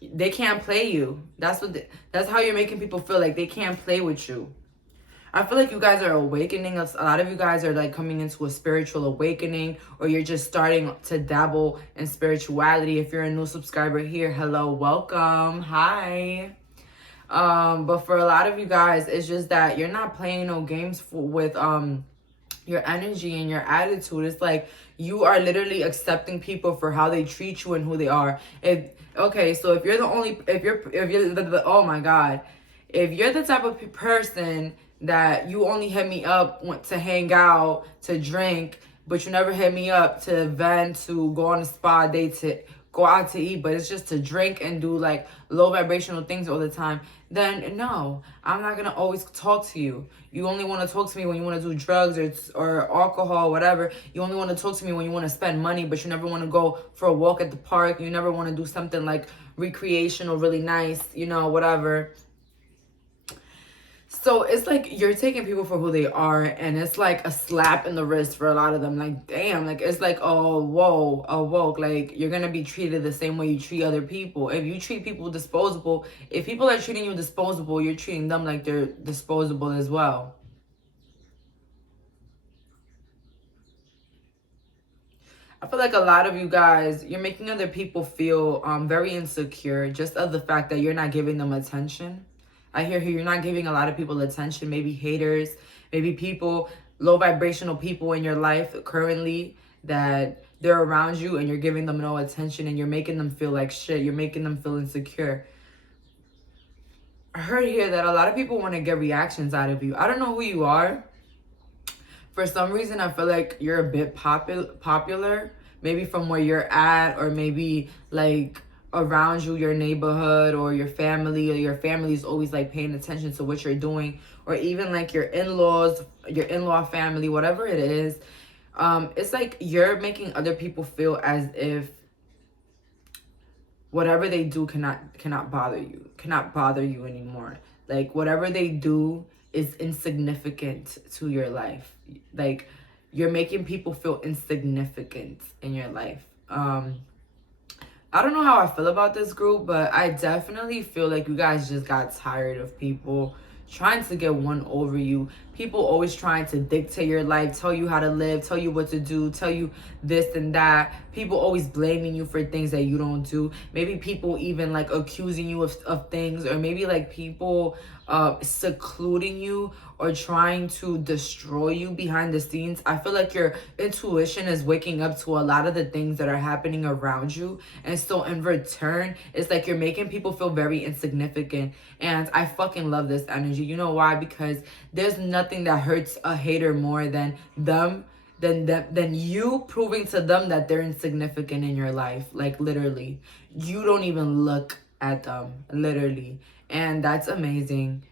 they can't play you. That's how you're making people feel, like they can't play with you. I feel like you guys are awakening. A lot of you guys are like coming into a spiritual awakening, or you're just starting to dabble in spirituality. If you're a new subscriber here, hello, welcome, hi. But for a lot of you guys, it's just that you're not playing no games with your energy and your attitude. It's like you are literally accepting people for how they treat you and who they are. Okay, so if you're the only, if you're oh my God, if you're the type of person that you only hit me up to hang out, to drink, but you never hit me up to vent, to go on a spa date, to go out to eat, but it's just to drink and do like low vibrational things all the time, then no, I'm not gonna always talk to you. You only want to talk to me when you want to do drugs or alcohol, whatever. You only want to talk to me when you want to spend money, but you never want to go for a walk at the park. You never want to do something like recreational, really nice, you know, whatever. So it's like you're taking people for who they are, and it's like a slap in the wrist for a lot of them. Like, damn, like it's like, oh, whoa, oh, whoa. Like, you're gonna be treated the same way you treat other people. If you treat people disposable, if people are treating you disposable, you're treating them like they're disposable as well. I feel like a lot of you guys, you're making other people feel very insecure just of the fact that you're not giving them attention. I hear you're not giving a lot of people attention, maybe haters, maybe people, low vibrational people in your life currently that they're around you and you're giving them no attention and you're making them feel like shit. You're making them feel insecure. I heard here that a lot of people want to get reactions out of you. I don't know who you are. For some reason, I feel like you're a bit popular, maybe from where you're at, or maybe like around you, your neighborhood or your family, or your family is always like paying attention to what you're doing, or even like your in-laws, your in-law family, whatever it is. It's like you're making other people feel as if whatever they do cannot bother you anymore. Like whatever they do is insignificant to your life. Like you're making people feel insignificant in your life. I don't know how I feel about this group, but I definitely feel like you guys just got tired of people trying to get one over you. People always trying to dictate your life, tell you how to live, tell you what to do, tell you this and that. People always blaming you for things that you don't do. Maybe people even like accusing you of things, or maybe like people secluding you or trying to destroy you behind the scenes. I feel like your intuition is waking up to a lot of the things that are happening around you. And so in return, it's like you're making people feel very insignificant. And I fucking love this energy. You know why? Because there's nothing that hurts a hater more than you proving to them that they're insignificant in your life. Like literally, you don't even look at them, literally. And that's amazing.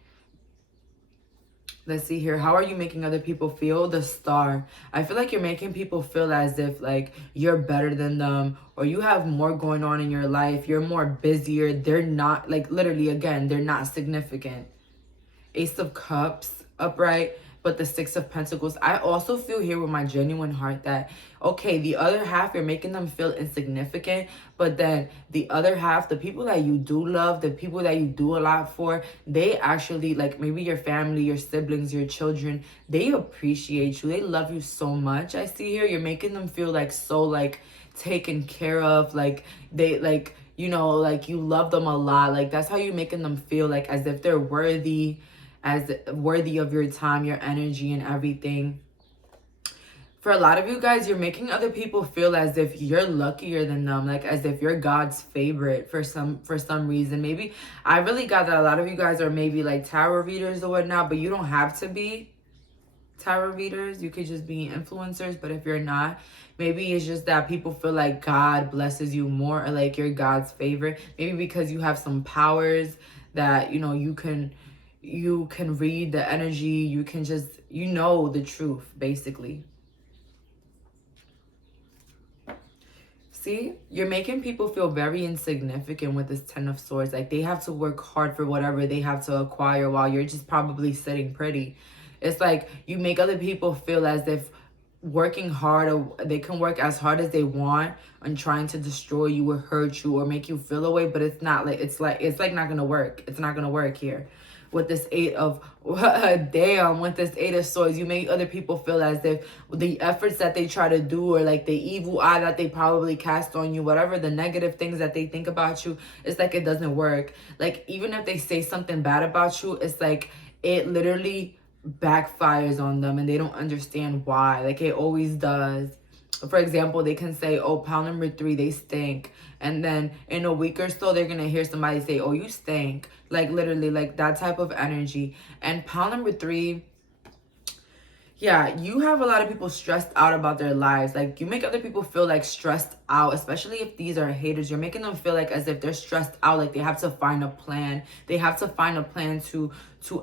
Let's see here. How are you making other people feel? The Star. I feel like you're making people feel as if like you're better than them, or you have more going on in your life. You're more busier. They're not, like literally, again, they're not significant. Ace of Cups upright, but the Six of Pentacles. I also feel here with my genuine heart that, okay, the other half, you're making them feel insignificant, but then the other half, the people that you do love, the people that you do a lot for, they actually, like maybe your family, your siblings, your children, they appreciate you. They love you so much. I see here, you're making them feel like so like taken care of, like they like, you know, like you love them a lot. Like that's how you're making them feel, like as if they're worthy of your time, your energy, and everything. For a lot of you guys, you're making other people feel as if you're luckier than them, like as if you're God's favorite for some reason. Maybe I really got that a lot of you guys are maybe like tarot readers or whatnot, but you don't have to be tarot readers. You could just be influencers. But if you're not, maybe it's just that people feel like God blesses you more, or like you're God's favorite. Maybe because you have some powers that, you know, you can read the energy, you can just, you know, the truth, basically. See, you're making people feel very insignificant with this Ten of Swords. Like they have to work hard for whatever they have to acquire while you're just probably sitting pretty. It's like you make other people feel as if working hard, or they can work as hard as they want and trying to destroy you or hurt you or make you feel away, but it's not like, it's like not gonna work. It's not gonna work here. with this eight of damn, with this eight of swords, you make other people feel as if the efforts that they try to do, or like the evil eye that they probably cast on you, whatever the negative things that they think about you, it's like it doesn't work. Like even if they say something bad about you, it's like it literally backfires on them and they don't understand why. Like it always does. For example, they can say, oh, pile number 3, they stink. And then in a week or so, they're going to hear somebody say, oh, you stink. Like literally, like that type of energy. And pile number 3, yeah, you have a lot of people stressed out about their lives. Like you make other people feel like stressed out, especially if these are haters. You're making them feel like as if they're stressed out, like they have to find a plan. They have to find a plan to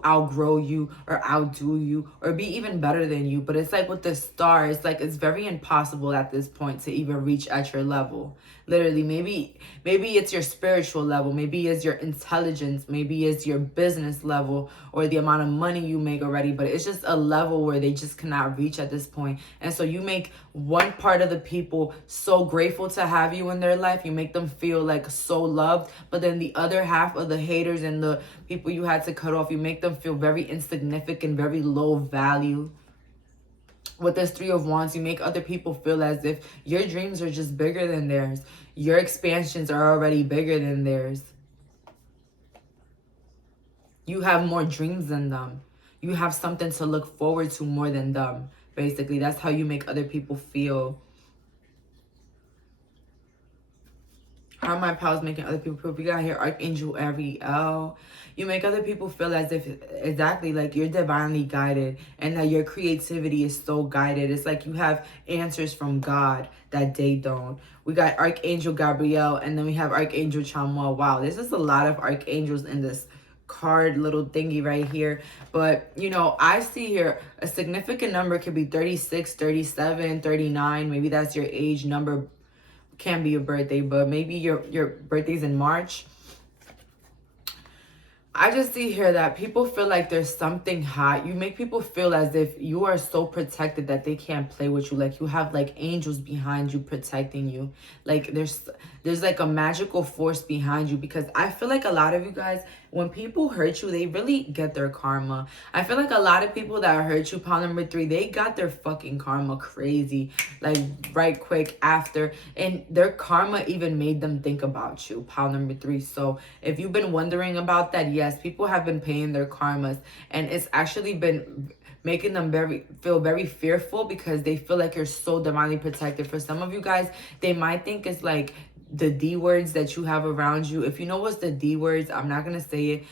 outgrow you or outdo you or be even better than you. But it's like with the stars, like it's very impossible at this point to even reach at your level. Literally, maybe it's your spiritual level, maybe it's your intelligence, maybe it's your business level or the amount of money you make already, but it's just a level where they just cannot reach at this point. And so you make one part of the people so grateful to have you in their life, you make them feel like so loved, but then the other half of the haters and the people you had to cut off, you make them feel very insignificant, very low value. With this 3 of Wands, you make other people feel as if your dreams are just bigger than theirs. Your expansions are already bigger than theirs. You have more dreams than them. You have something to look forward to more than them. Basically, that's how you make other people feel. How are my pals making other people feel? We got here Archangel Ariel. You make other people feel as if, exactly, like you're divinely guided and that your creativity is so guided. It's like you have answers from God that they don't. We got Archangel Gabriel and then we have Archangel Chamuel. Wow, there's just a lot of archangels in this card little thingy right here. But, you know, I see here a significant number could be 36, 37, 39. Maybe that's your age number. Can be your birthday, but maybe your birthday's in March. I just see here that people feel like there's something hot. You make people feel as if you are so protected that they can't play with you. Like you have like angels behind you protecting you. Like there's like a magical force behind you, because I feel like a lot of you guys, when people hurt you, they really get their karma. I feel like a lot of people that hurt you, pile number 3, they got their fucking karma crazy, like right quick after. And their karma even made them think about you, pile number 3. So if you've been wondering about that, yes, people have been paying their karmas. And it's actually been making them feel very fearful because they feel like you're so divinely protected. For some of you guys, they might think it's like the D words that you have around you. If you know what's the D words, I'm not gonna say it,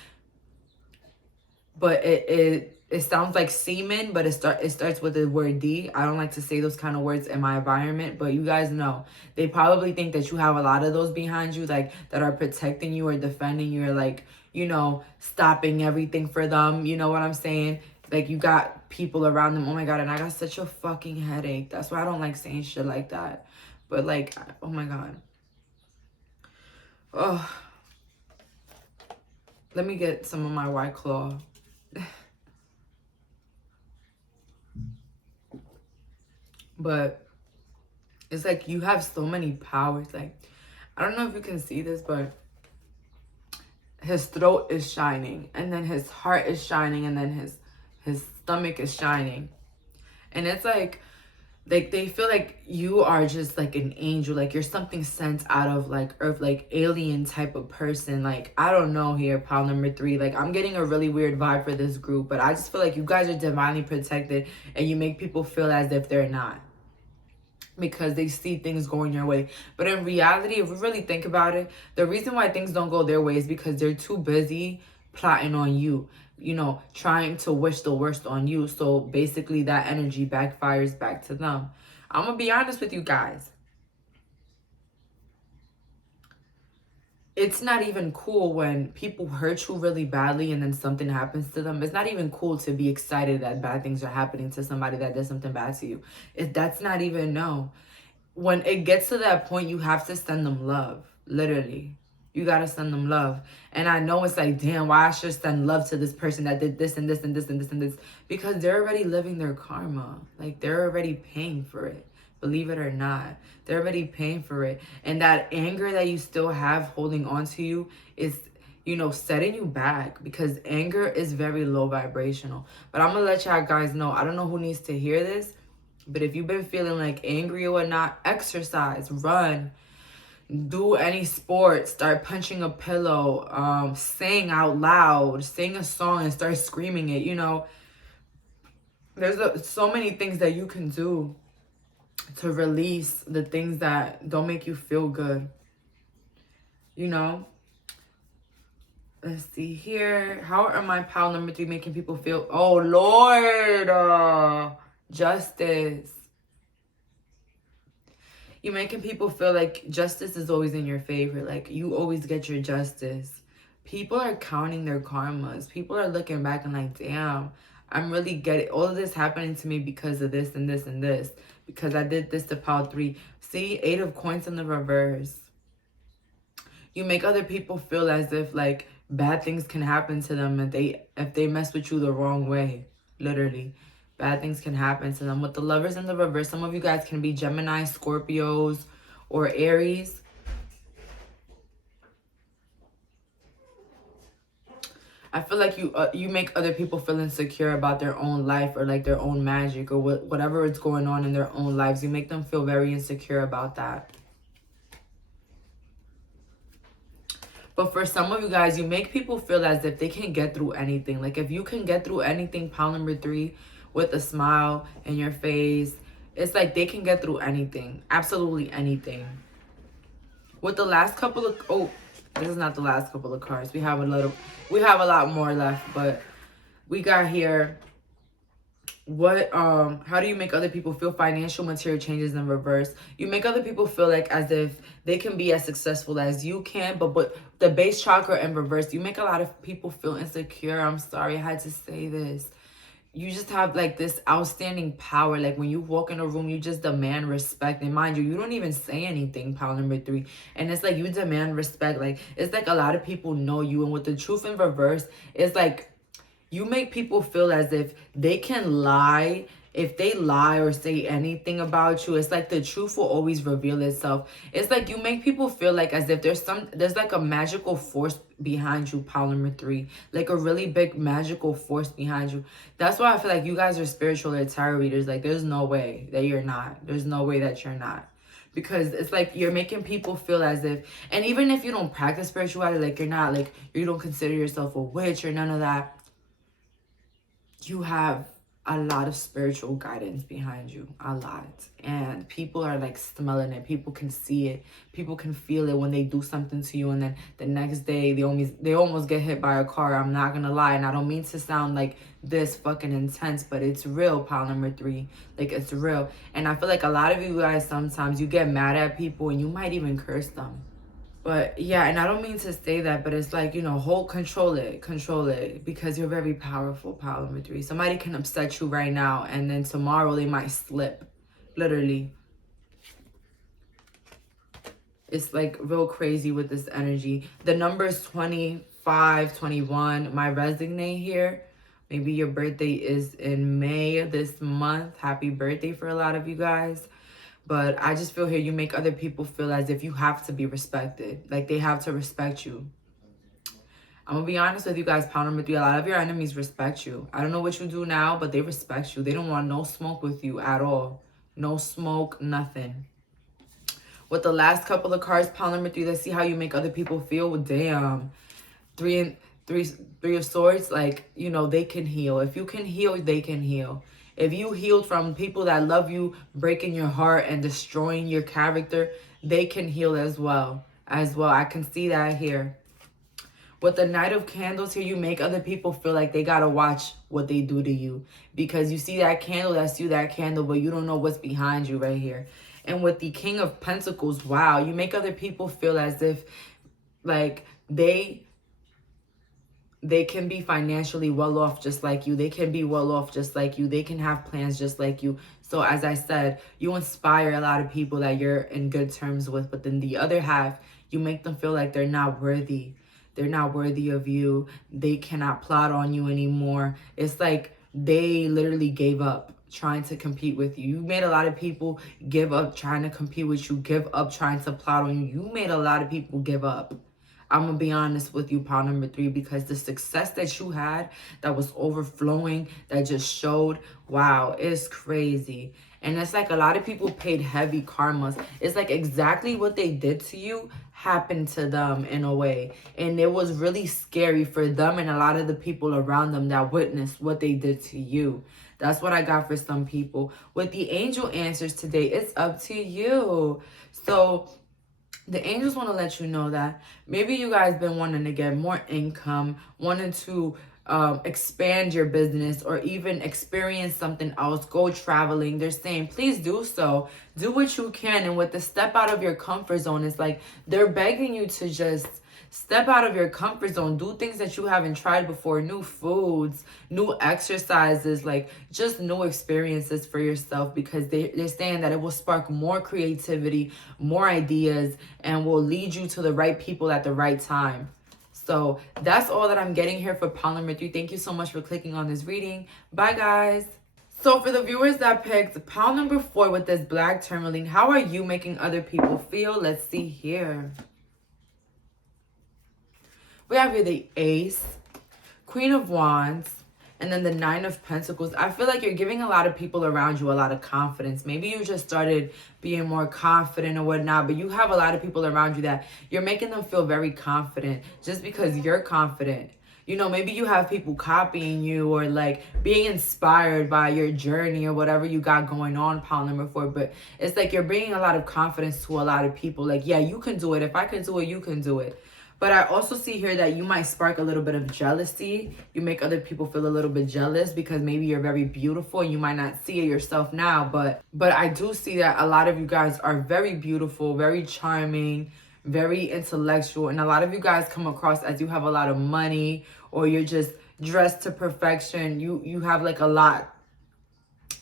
but it sounds like semen, but it starts with the word D. I don't like to say those kind of words in my environment, but you guys know. They probably think that you have a lot of those behind you, like that are protecting you or defending you, or like, you know, stopping everything for them. You know what I'm saying? Like you got people around them. Oh my God, and I got such a fucking headache. That's why I don't like saying shit like that. But like, oh my God. Oh, let me get some of my White Claw. But it's like you have so many powers. Like, I don't know if you can see this, but his throat is shining, and then his heart is shining, and then his stomach is shining. And it's like they feel like you are just like an angel, like you're something sent out of like earth, like alien type of person. Like I don't know here, pile number 3. Like I'm getting a really weird vibe for this group, but I just feel like you guys are divinely protected and you make people feel as if they're not, because they see things going your way. But in reality, if we really think about it, the reason why things don't go their way is because they're too busy plotting on you, you know, trying to wish the worst on you. So basically that energy backfires back to them. I'm gonna be honest with you guys. It's not even cool when people hurt you really badly and then something happens to them. It's not even cool to be excited that bad things are happening to somebody that did something bad to you. That's not even, no. When it gets to that point, you have to send them love. Literally. You got to send them love. And I know it's like, damn, why I should send love to this person that did this and this and this and this and this. Because they're already living their karma. Like, they're already paying for it. Believe it or not. They're already paying for it. And that anger that you still have holding on to you is you know, setting you back, because anger is very low vibrational. But I'm gonna let y'all guys know, I don't know who needs to hear this, but if you've been feeling like angry or whatnot, exercise, run, do any sport, start punching a pillow, sing out loud, sing a song and start screaming it. You know, there's so many things that you can do to release the things that don't make you feel good, you know. Let's see here. How are my pile number 3 making people feel? Oh, Lord. Justice. You're making people feel like justice is always in your favor. Like, you always get your justice. People are counting their karmas. People are looking back and like, damn, I'm really getting all of this happening to me because of this and this and this. Because I did this to pile 3. See, 8 of coins in the reverse. You make other people feel as if like bad things can happen to them if they mess with you the wrong way. Literally. Bad things can happen to them. With the lovers in the reverse, some of you guys can be Gemini, Scorpios, or Aries. I feel like you make other people feel insecure about their own life or like their own magic or whatever is going on in their own lives. You make them feel very insecure about that. But for some of you guys, you make people feel as if they can get through anything. Like, if you can get through anything, pile number 3, with a smile in your face, it's like they can get through anything. Absolutely anything. With the last couple of... Oh, this is not the last couple of cards. We have a lot more left. But we got here... how do you make other people feel? Financial material changes in reverse. You make other people feel like as if they can be as successful as you can, but the base chakra in reverse, you make a lot of people feel insecure. I'm sorry, I had to say this. You just have like this outstanding power. Like, when you walk in a room, you just demand respect. And mind you, you don't even say anything, pile number 3. And it's like you demand respect. Like, it's like a lot of people know you. And with the truth in reverse, it's like you make people feel as if they can lie. If they lie or say anything about you, it's like the truth will always reveal itself. It's like you make people feel like as if there's like a magical force behind you, pile number 3. Like a really big magical force behind you. That's why I feel like you guys are spiritual or tarot readers. Like, there's no way that you're not. There's no way that you're not. Because it's like you're making people feel as if, and even if you don't practice spirituality, like you're not, like you don't consider yourself a witch or none of that, you have a lot of spiritual guidance behind you, a lot. And people are like smelling it. People can see it. People can feel it when they do something to you, and then the next day they almost get hit by a car. I'm not gonna lie, and I don't mean to sound like this fucking intense, but it's real, pile number 3. Like, it's real. And I feel like a lot of you guys, sometimes you get mad at people and you might even curse them. But yeah, and I don't mean to say that, but it's like, you know, control it, because you're very powerful, pile number 3. Somebody can upset you right now, and then tomorrow they might slip, literally. It's like real crazy with this energy. The number is 25, 21. My resignate here. Maybe your birthday is in May this month. Happy birthday for a lot of you guys. But I just feel here you make other people feel as if you have to be respected. Like, they have to respect you. I'm going to be honest with you guys, pile number 3. A lot of your enemies respect you. I don't know what you do now, but they respect you. They don't want no smoke with you at all. No smoke, nothing. With the last couple of cards, pile number 3, let's see how you make other people feel. Damn. Three of Swords, like, you know, they can heal. If you can heal, they can heal. If you healed from people that love you, breaking your heart and destroying your character, they can heal as well. I can see that here. With the Knight of Candles here, you make other people feel like they gotta watch what they do to you. Because you see that candle, that's you, that candle, but you don't know what's behind you right here. And with the King of Pentacles, wow, you make other people feel as if, like, they can be financially well off just like you. They can be well off just like you. They can have plans just like you. So as I said, you inspire a lot of people that you're in good terms with. But then the other half, you make them feel like they're not worthy. They're not worthy of you. They cannot plot on you anymore. It's like they literally gave up trying to compete with you. You made a lot of people give up trying to compete with you. Give up trying to plot on you. You made a lot of people give up. I'm gonna be honest with you, pile number 3, because the success that you had that was overflowing, that just showed, wow, it's crazy. And it's like a lot of people paid heavy karmas. It's like exactly what they did to you happened to them in a way. And it was really scary for them and a lot of the people around them that witnessed what they did to you. That's what I got for some people. With the angel answers today, it's up to you. So the angels want to let you know that maybe you guys been wanting to get more income, wanting to expand your business, or even experience something else, go traveling. They're saying, please do so. Do what you can. And with the step out of your comfort zone, it's like they're begging you to just step out of your comfort zone, do things that you haven't tried before, new foods, new exercises, like just new experiences for yourself, because they're saying that it will spark more creativity, more ideas, and will lead you to the right people at the right time. So that's all that I'm getting here for pile number 3. Thank you so much for clicking on this reading. Bye, guys. So for the viewers that picked pile number 4 with this black tourmaline, how are you making other people feel? Let's see here. We have here the Ace, Queen of Wands, and then the 9 of Pentacles. I feel like you're giving a lot of people around you a lot of confidence. Maybe you just started being more confident or whatnot, but you have a lot of people around you that you're making them feel very confident just because you're confident. You know, maybe you have people copying you or like being inspired by your journey or whatever you got going on, pile number 4. But it's like you're bringing a lot of confidence to a lot of people. Like, yeah, you can do it. If I can do it, you can do it. But I also see here that you might spark a little bit of jealousy. You make other people feel a little bit jealous because maybe you're very beautiful and you might not see it yourself now. But I do see that a lot of you guys are very beautiful, very charming, very intellectual. And a lot of you guys come across as you have a lot of money, or you're just dressed to perfection. You have like a lot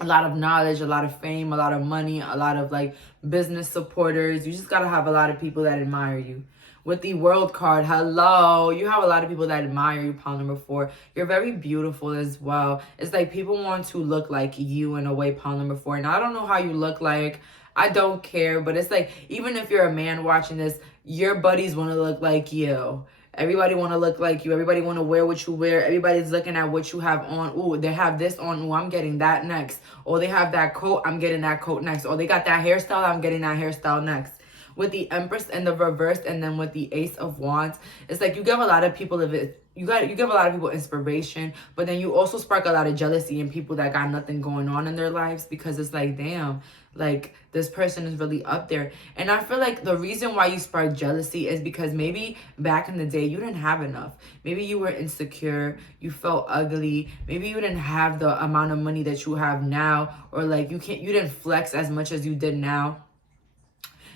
of knowledge, a lot of fame, a lot of money, a lot of like business supporters. You just got to have a lot of people that admire you. With the World card, hello, you have a lot of people that admire you, pile number 4. You're very beautiful as well. It's like people want to look like you in a way, pile number 4. And I don't know how you look like. I don't care. But it's like, even if you're a man watching this, your buddies want to look like you. Everybody want to look like you. Everybody want to wear what you wear. Everybody's looking at what you have on. Ooh, they have this on. Ooh, I'm getting that next. Or they have that coat. I'm getting that coat next. Or they got that hairstyle. I'm getting that hairstyle next. With the Empress and the reverse, and then with the Ace of Wands, it's like you give a lot of people you give a lot of people inspiration, but then you also spark a lot of jealousy in people that got nothing going on in their lives, because it's like, damn, like this person is really up there. And I feel like the reason why you spark jealousy is because maybe back in the day you didn't have enough. Maybe you were insecure, you felt ugly, maybe you didn't have the amount of money that you have now, or like you didn't flex as much as you did now.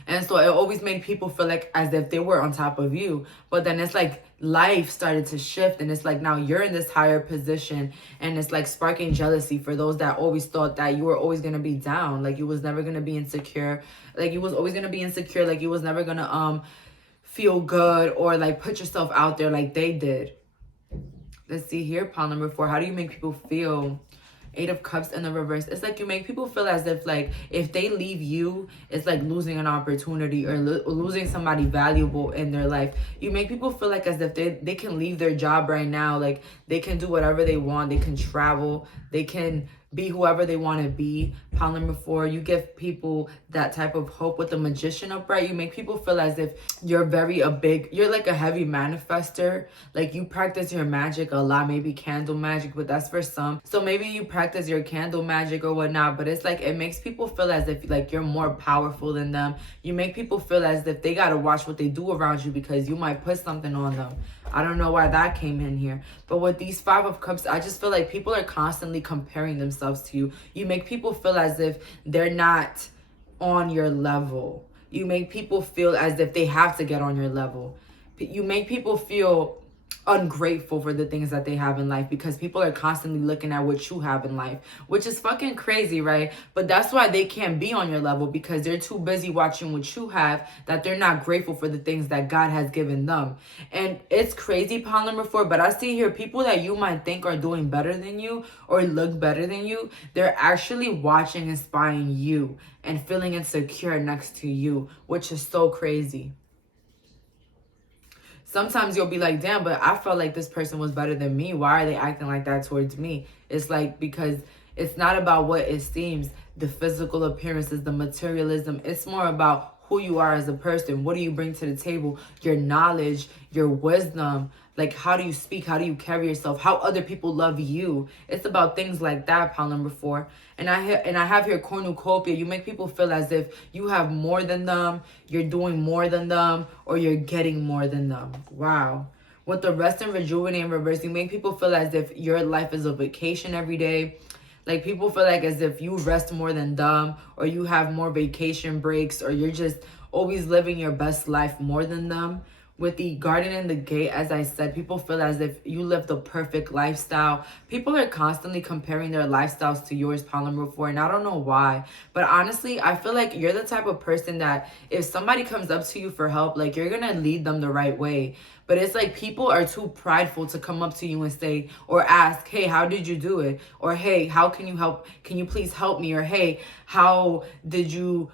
And so it always made people feel like as if they were on top of you. But then it's like life started to shift, and it's like now you're in this higher position, and it's like sparking jealousy for those that always thought that you were always going to be down. Like you was never going to be insecure. Like you was always going to be insecure. Like you was never going to feel good or like put yourself out there like they did. Let's see here, pile number 4. How do you make people feel? 8 of Cups in the reverse. It's like you make people feel as if like if they leave you, it's like losing an opportunity or losing somebody valuable in their life. You make people feel like as if they can leave their job right now. Like they can do whatever they want. They can travel. They can be whoever they want to be. Pile number 4, you give people that type of hope. With the Magician upright, you make people feel as if you're you're like a heavy manifester. Like you practice your magic a lot, maybe candle magic, but that's for some. So maybe you practice your candle magic or whatnot, but it's like it makes people feel as if like you're more powerful than them. You make people feel as if they got to watch what they do around you because you might put something on them. I don't know why that came in here. But with these 5 of Cups, I just feel like people are constantly comparing themselves to you. You make people feel as if they're not on your level. You make people feel as if they have to get on your level. You make people feel ungrateful for the things that they have in life because people are constantly looking at what you have in life, which is fucking crazy, right? But that's why they can't be on your level, because they're too busy watching what you have that they're not grateful for the things that God has given them. And it's crazy, pile number 4, but I see here people that you might think are doing better than you or look better than you, they're actually watching and spying you and feeling insecure next to you, which is so crazy. sometimes you'll be like, damn, but I felt like this person was better than me. Why are they acting like that towards me? It's like, because it's not about what it seems, the physical appearances, the materialism. It's more about who you are as a person. What do you bring to the table? Your knowledge, your wisdom. Like, how do you speak? How do you carry yourself? How other people love you? It's about things like that, pile number 4. And I have here cornucopia. You make people feel as if you have more than them, you're doing more than them, or you're getting more than them. Wow. With the rest and rejuvenate in reverse, you make people feel as if your life is a vacation every day. Like, people feel like as if you rest more than them, or you have more vacation breaks, or you're just always living your best life more than them. With the garden and the gate, as I said, people feel as if you live the perfect lifestyle. People are constantly comparing their lifestyles to yours, pile number 4, and I don't know why. But honestly, I feel like you're the type of person that if somebody comes up to you for help, like, you're gonna lead them the right way. But it's like people are too prideful to come up to you and say, or ask, hey, how did you do it? Or, hey, how can you help? Can you please help me? Or, hey, how did you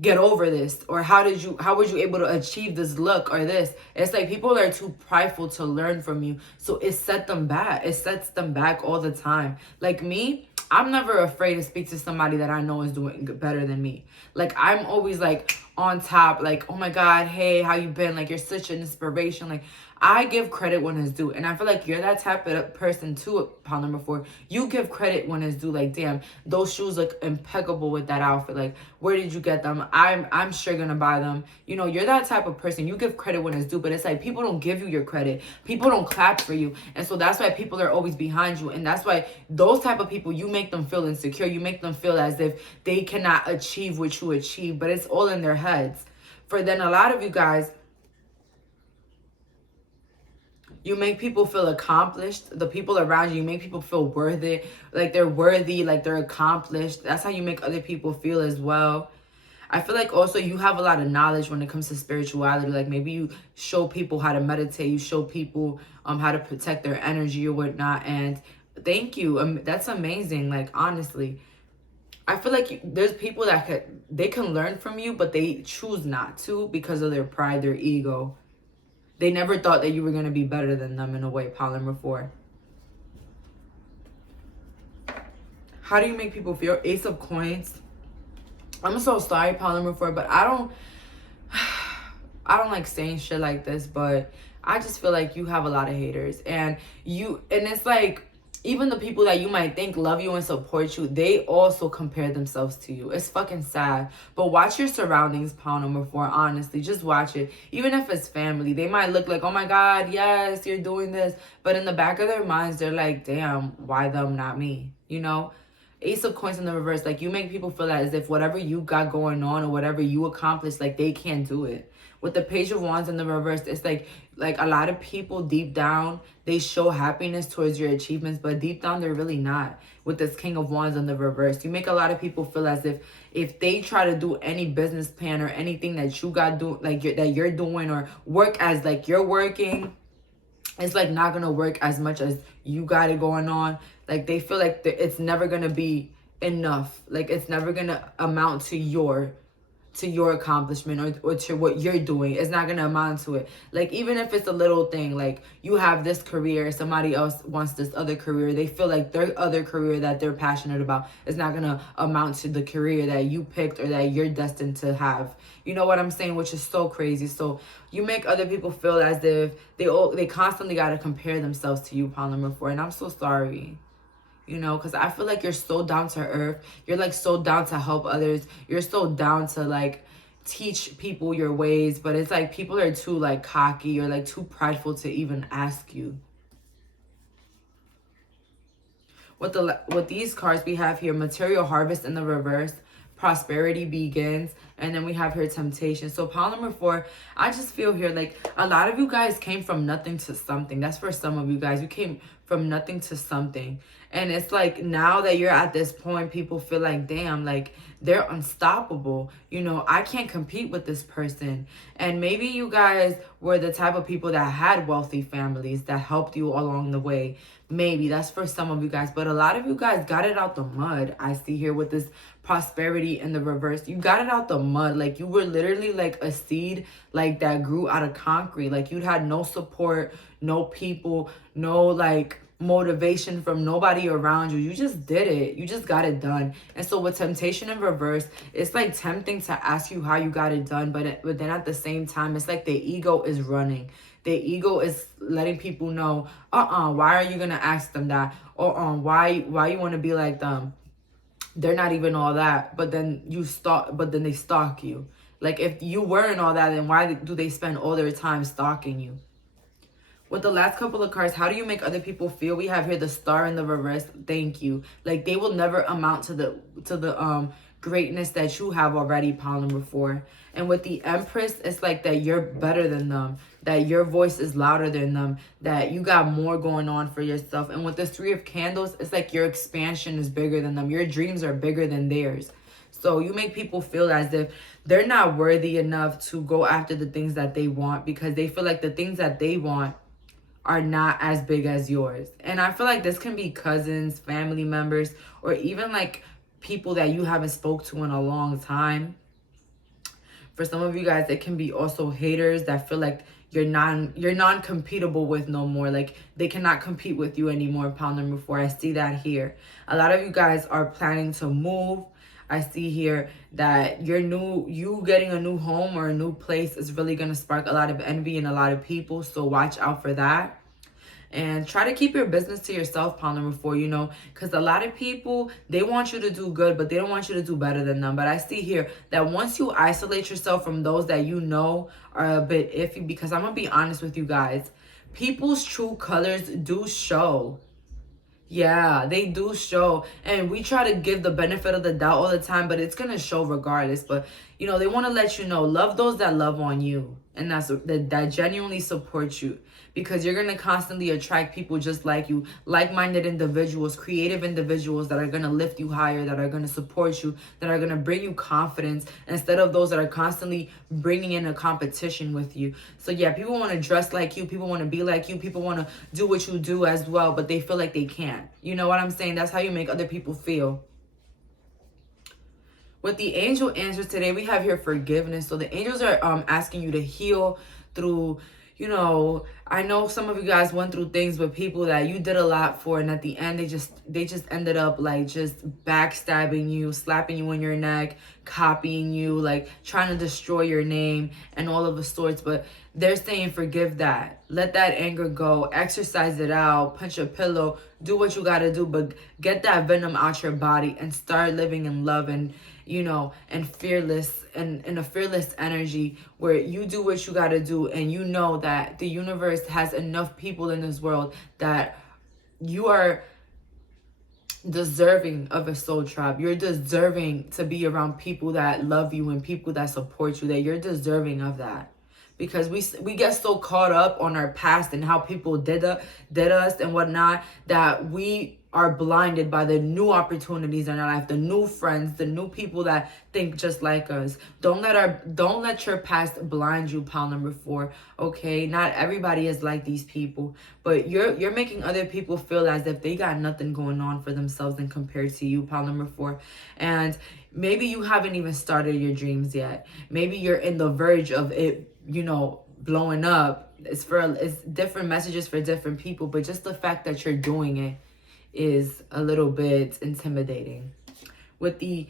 get over this? Or how was you able to achieve this look or this? It's like people are too prideful to learn from you. So it sets them back all the time. Like me, I'm never afraid to speak to somebody that I know is doing better than me. Like, I'm always like on top, like, oh my God, hey, how you been? Like, you're such an inspiration. Like, I give credit when it's due. And I feel like you're that type of person too, pile number 4. You give credit when it's due. Like, damn, those shoes look impeccable with that outfit. Like, where did you get them? I'm sure gonna buy them. You know, you're that type of person. You give credit when it's due, but it's like people don't give you your credit. People don't clap for you. And so that's why people are always behind you. And that's why those type of people, you make them feel insecure. You make them feel as if they cannot achieve what you achieve, but it's all in their heads. For then a lot of you guys, you make people feel accomplished. The people around you make people feel worthy, like they're worthy, like they're accomplished. That's how you make other people feel as well. I feel like also you have a lot of knowledge when it comes to spirituality. Like, maybe you show people how to meditate. You show people how to protect their energy or whatnot. And thank you. That's amazing. Like, honestly, I feel like there's people that they can learn from you, but they choose not to because of their pride, their ego. They never thought that you were going to be better than them in a way, pile number 4. How do you make people feel? Ace of Coins. I'm so sorry, pile number 4, but I don't like saying shit like this, but I just feel like you have a lot of haters. And it's like, even the people that you might think love you and support you, they also compare themselves to you. It's fucking sad. But watch your surroundings, pile number 4, honestly. Just watch it. Even if it's family, they might look like, oh my God, yes, you're doing this. But in the back of their minds, they're like, damn, why them, not me? You know? Ace of Coins in the reverse. Like, you make people feel that as if whatever you got going on or whatever you accomplished, like, they can't do it. With the Page of Wands in the reverse, it's like a lot of people deep down, they show happiness towards your achievements, but deep down, they're really not. With this King of Wands in the reverse, you make a lot of people feel as if they try to do any business plan or anything that you got do, like that you're doing, or work as like you're working, it's like not gonna work as much as you got it going on. Like, they feel like it's never gonna be enough. Like, it's never gonna amount to your accomplishment or to what you're doing. It's not gonna amount to it. Like, even if it's a little thing, like you have this career, somebody else wants this other career, they feel like their other career that they're passionate about is not gonna amount to the career that you picked or that you're destined to have. You know what I'm saying? Which is so crazy. So you make other people feel as if they constantly gotta compare themselves to you, pile number 4, and I'm so sorry. You know, because I feel like you're so down to earth. You're like so down to help others. You're so down to like teach people your ways. But it's like people are too like cocky or like too prideful to even ask you. With these cards we have here, Material Harvest in the reverse, Prosperity Begins, and then we have here Temptation. So pile number 4, I just feel here like a lot of you guys came from nothing to something. That's for some of you guys. You came from nothing to something. And it's like now that you're at this point, people feel like, damn, like they're unstoppable. You know, I can't compete with this person. And maybe you guys were the type of people that had wealthy families that helped you along the way. Maybe that's for some of you guys. But a lot of you guys got it out the mud. I see here with this prosperity in the reverse. You got it out the mud. Like, you were literally like a seed, like, that grew out of concrete. Like, you'd had no support, no people, no like motivation from nobody around you. You just did it. You just got it done. And so with temptation in reverse, it's like tempting to ask you how you got it done, but then at the same time, it's like the ego is running. The ego is letting people know, why are you gonna ask them that? Or why you want to be like them? They're not even all that. But then they stalk you. Like, if you weren't all that, then why do they spend all their time stalking you? With the last couple of cards, how do you make other people feel? We have here the Star in the reverse. Thank you. Like, they will never amount to the greatness that you have already, pile number 4. And with the Empress, it's like that you're better than them, that your voice is louder than them, that you got more going on for yourself. And with the 3 of Candles, it's like your expansion is bigger than them. Your dreams are bigger than theirs. So you make people feel as if they're not worthy enough to go after the things that they want, because they feel like the things that they want are not as big as yours. And I feel like this can be cousins, family members, or even like people that you haven't spoke to in a long time. For some of you guys, it can be also haters that feel like you're non-competable with no more. Like, they cannot compete with you anymore, pile number 4. I see that here. A lot of you guys are planning to move. I see here that you getting a new home or a new place is really going to spark a lot of envy in a lot of people. So watch out for that. And try to keep your business to yourself, pile number 4, you know, because a lot of people, they want you to do good, but they don't want you to do better than them. But I see here that once you isolate yourself from those that you know are a bit iffy, because I'm going to be honest with you guys, people's true colors do show. Yeah, they do show. And we try to give the benefit of the doubt all the time, but it's going to show regardless. But, you know, they want to let you know, love those that love on you. And that genuinely support you. Because you're going to constantly attract people just like you, like-minded individuals, creative individuals that are going to lift you higher, that are going to support you, that are going to bring you confidence, instead of those that are constantly bringing in a competition with you. So yeah, people want to dress like you, people want to be like you, people want to do what you do as well, but they feel like they can't. You know what I'm saying? That's how you make other people feel. With the angel answers today, we have here forgiveness. So the angels are asking you to heal through, you know, I know some of you guys went through things with people that you did a lot for, and at the end, they just ended up like just backstabbing you, slapping you on your neck, copying you, like trying to destroy your name and all of the sorts. But they're saying forgive that. Let that anger go. Exercise it out. Punch a pillow. Do what you got to do, but get that venom out your body and start living in love and, you know, and fearless, and in a fearless energy where you do what you got to do, and you know that the universe has enough people in this world that you are deserving of a soul tribe. You're deserving to be around people that love you and people that support you, that you're deserving of that. Because we get so caught up on our past and how people did us and whatnot, that we are blinded by the new opportunities in our life, the new friends, the new people that think just like us. Don't let your past blind you, pile number 4. Okay, not everybody is like these people, but you're making other people feel as if they got nothing going on for themselves and compared to you, pile number 4. And maybe you haven't even started your dreams yet. Maybe you're in the verge of it, you know, blowing up. It's different messages for different people, but just the fact that you're doing it is a little bit intimidating. With the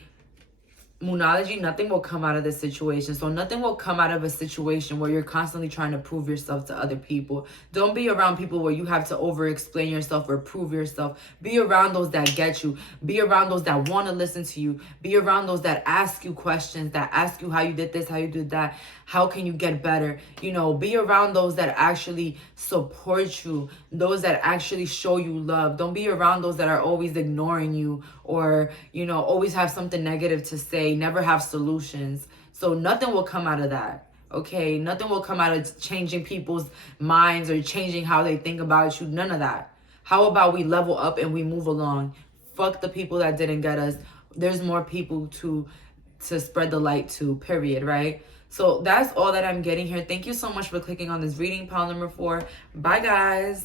Moonology, nothing will come out of this situation. So nothing will come out of a situation where you're constantly trying to prove yourself to other people. Don't be around people where you have to over-explain yourself or prove yourself. Be around those that get you. Be around those that want to listen to you. Be around those that ask you questions, that ask you how you did this, how you did that. How can you get better? You know, be around those that actually support you, those that actually show you love. Don't be around those that are always ignoring you or, you know, always have something negative to say, never have solutions. So nothing will come out of that. Okay, nothing will come out of changing people's minds or changing how they think about you. None of that. How about we level up and we move along? Fuck the people that didn't get us. There's more people to spread the light to, period, right? So that's all that I'm getting here. Thank you so much for clicking on this reading, pile number 4. Bye, guys.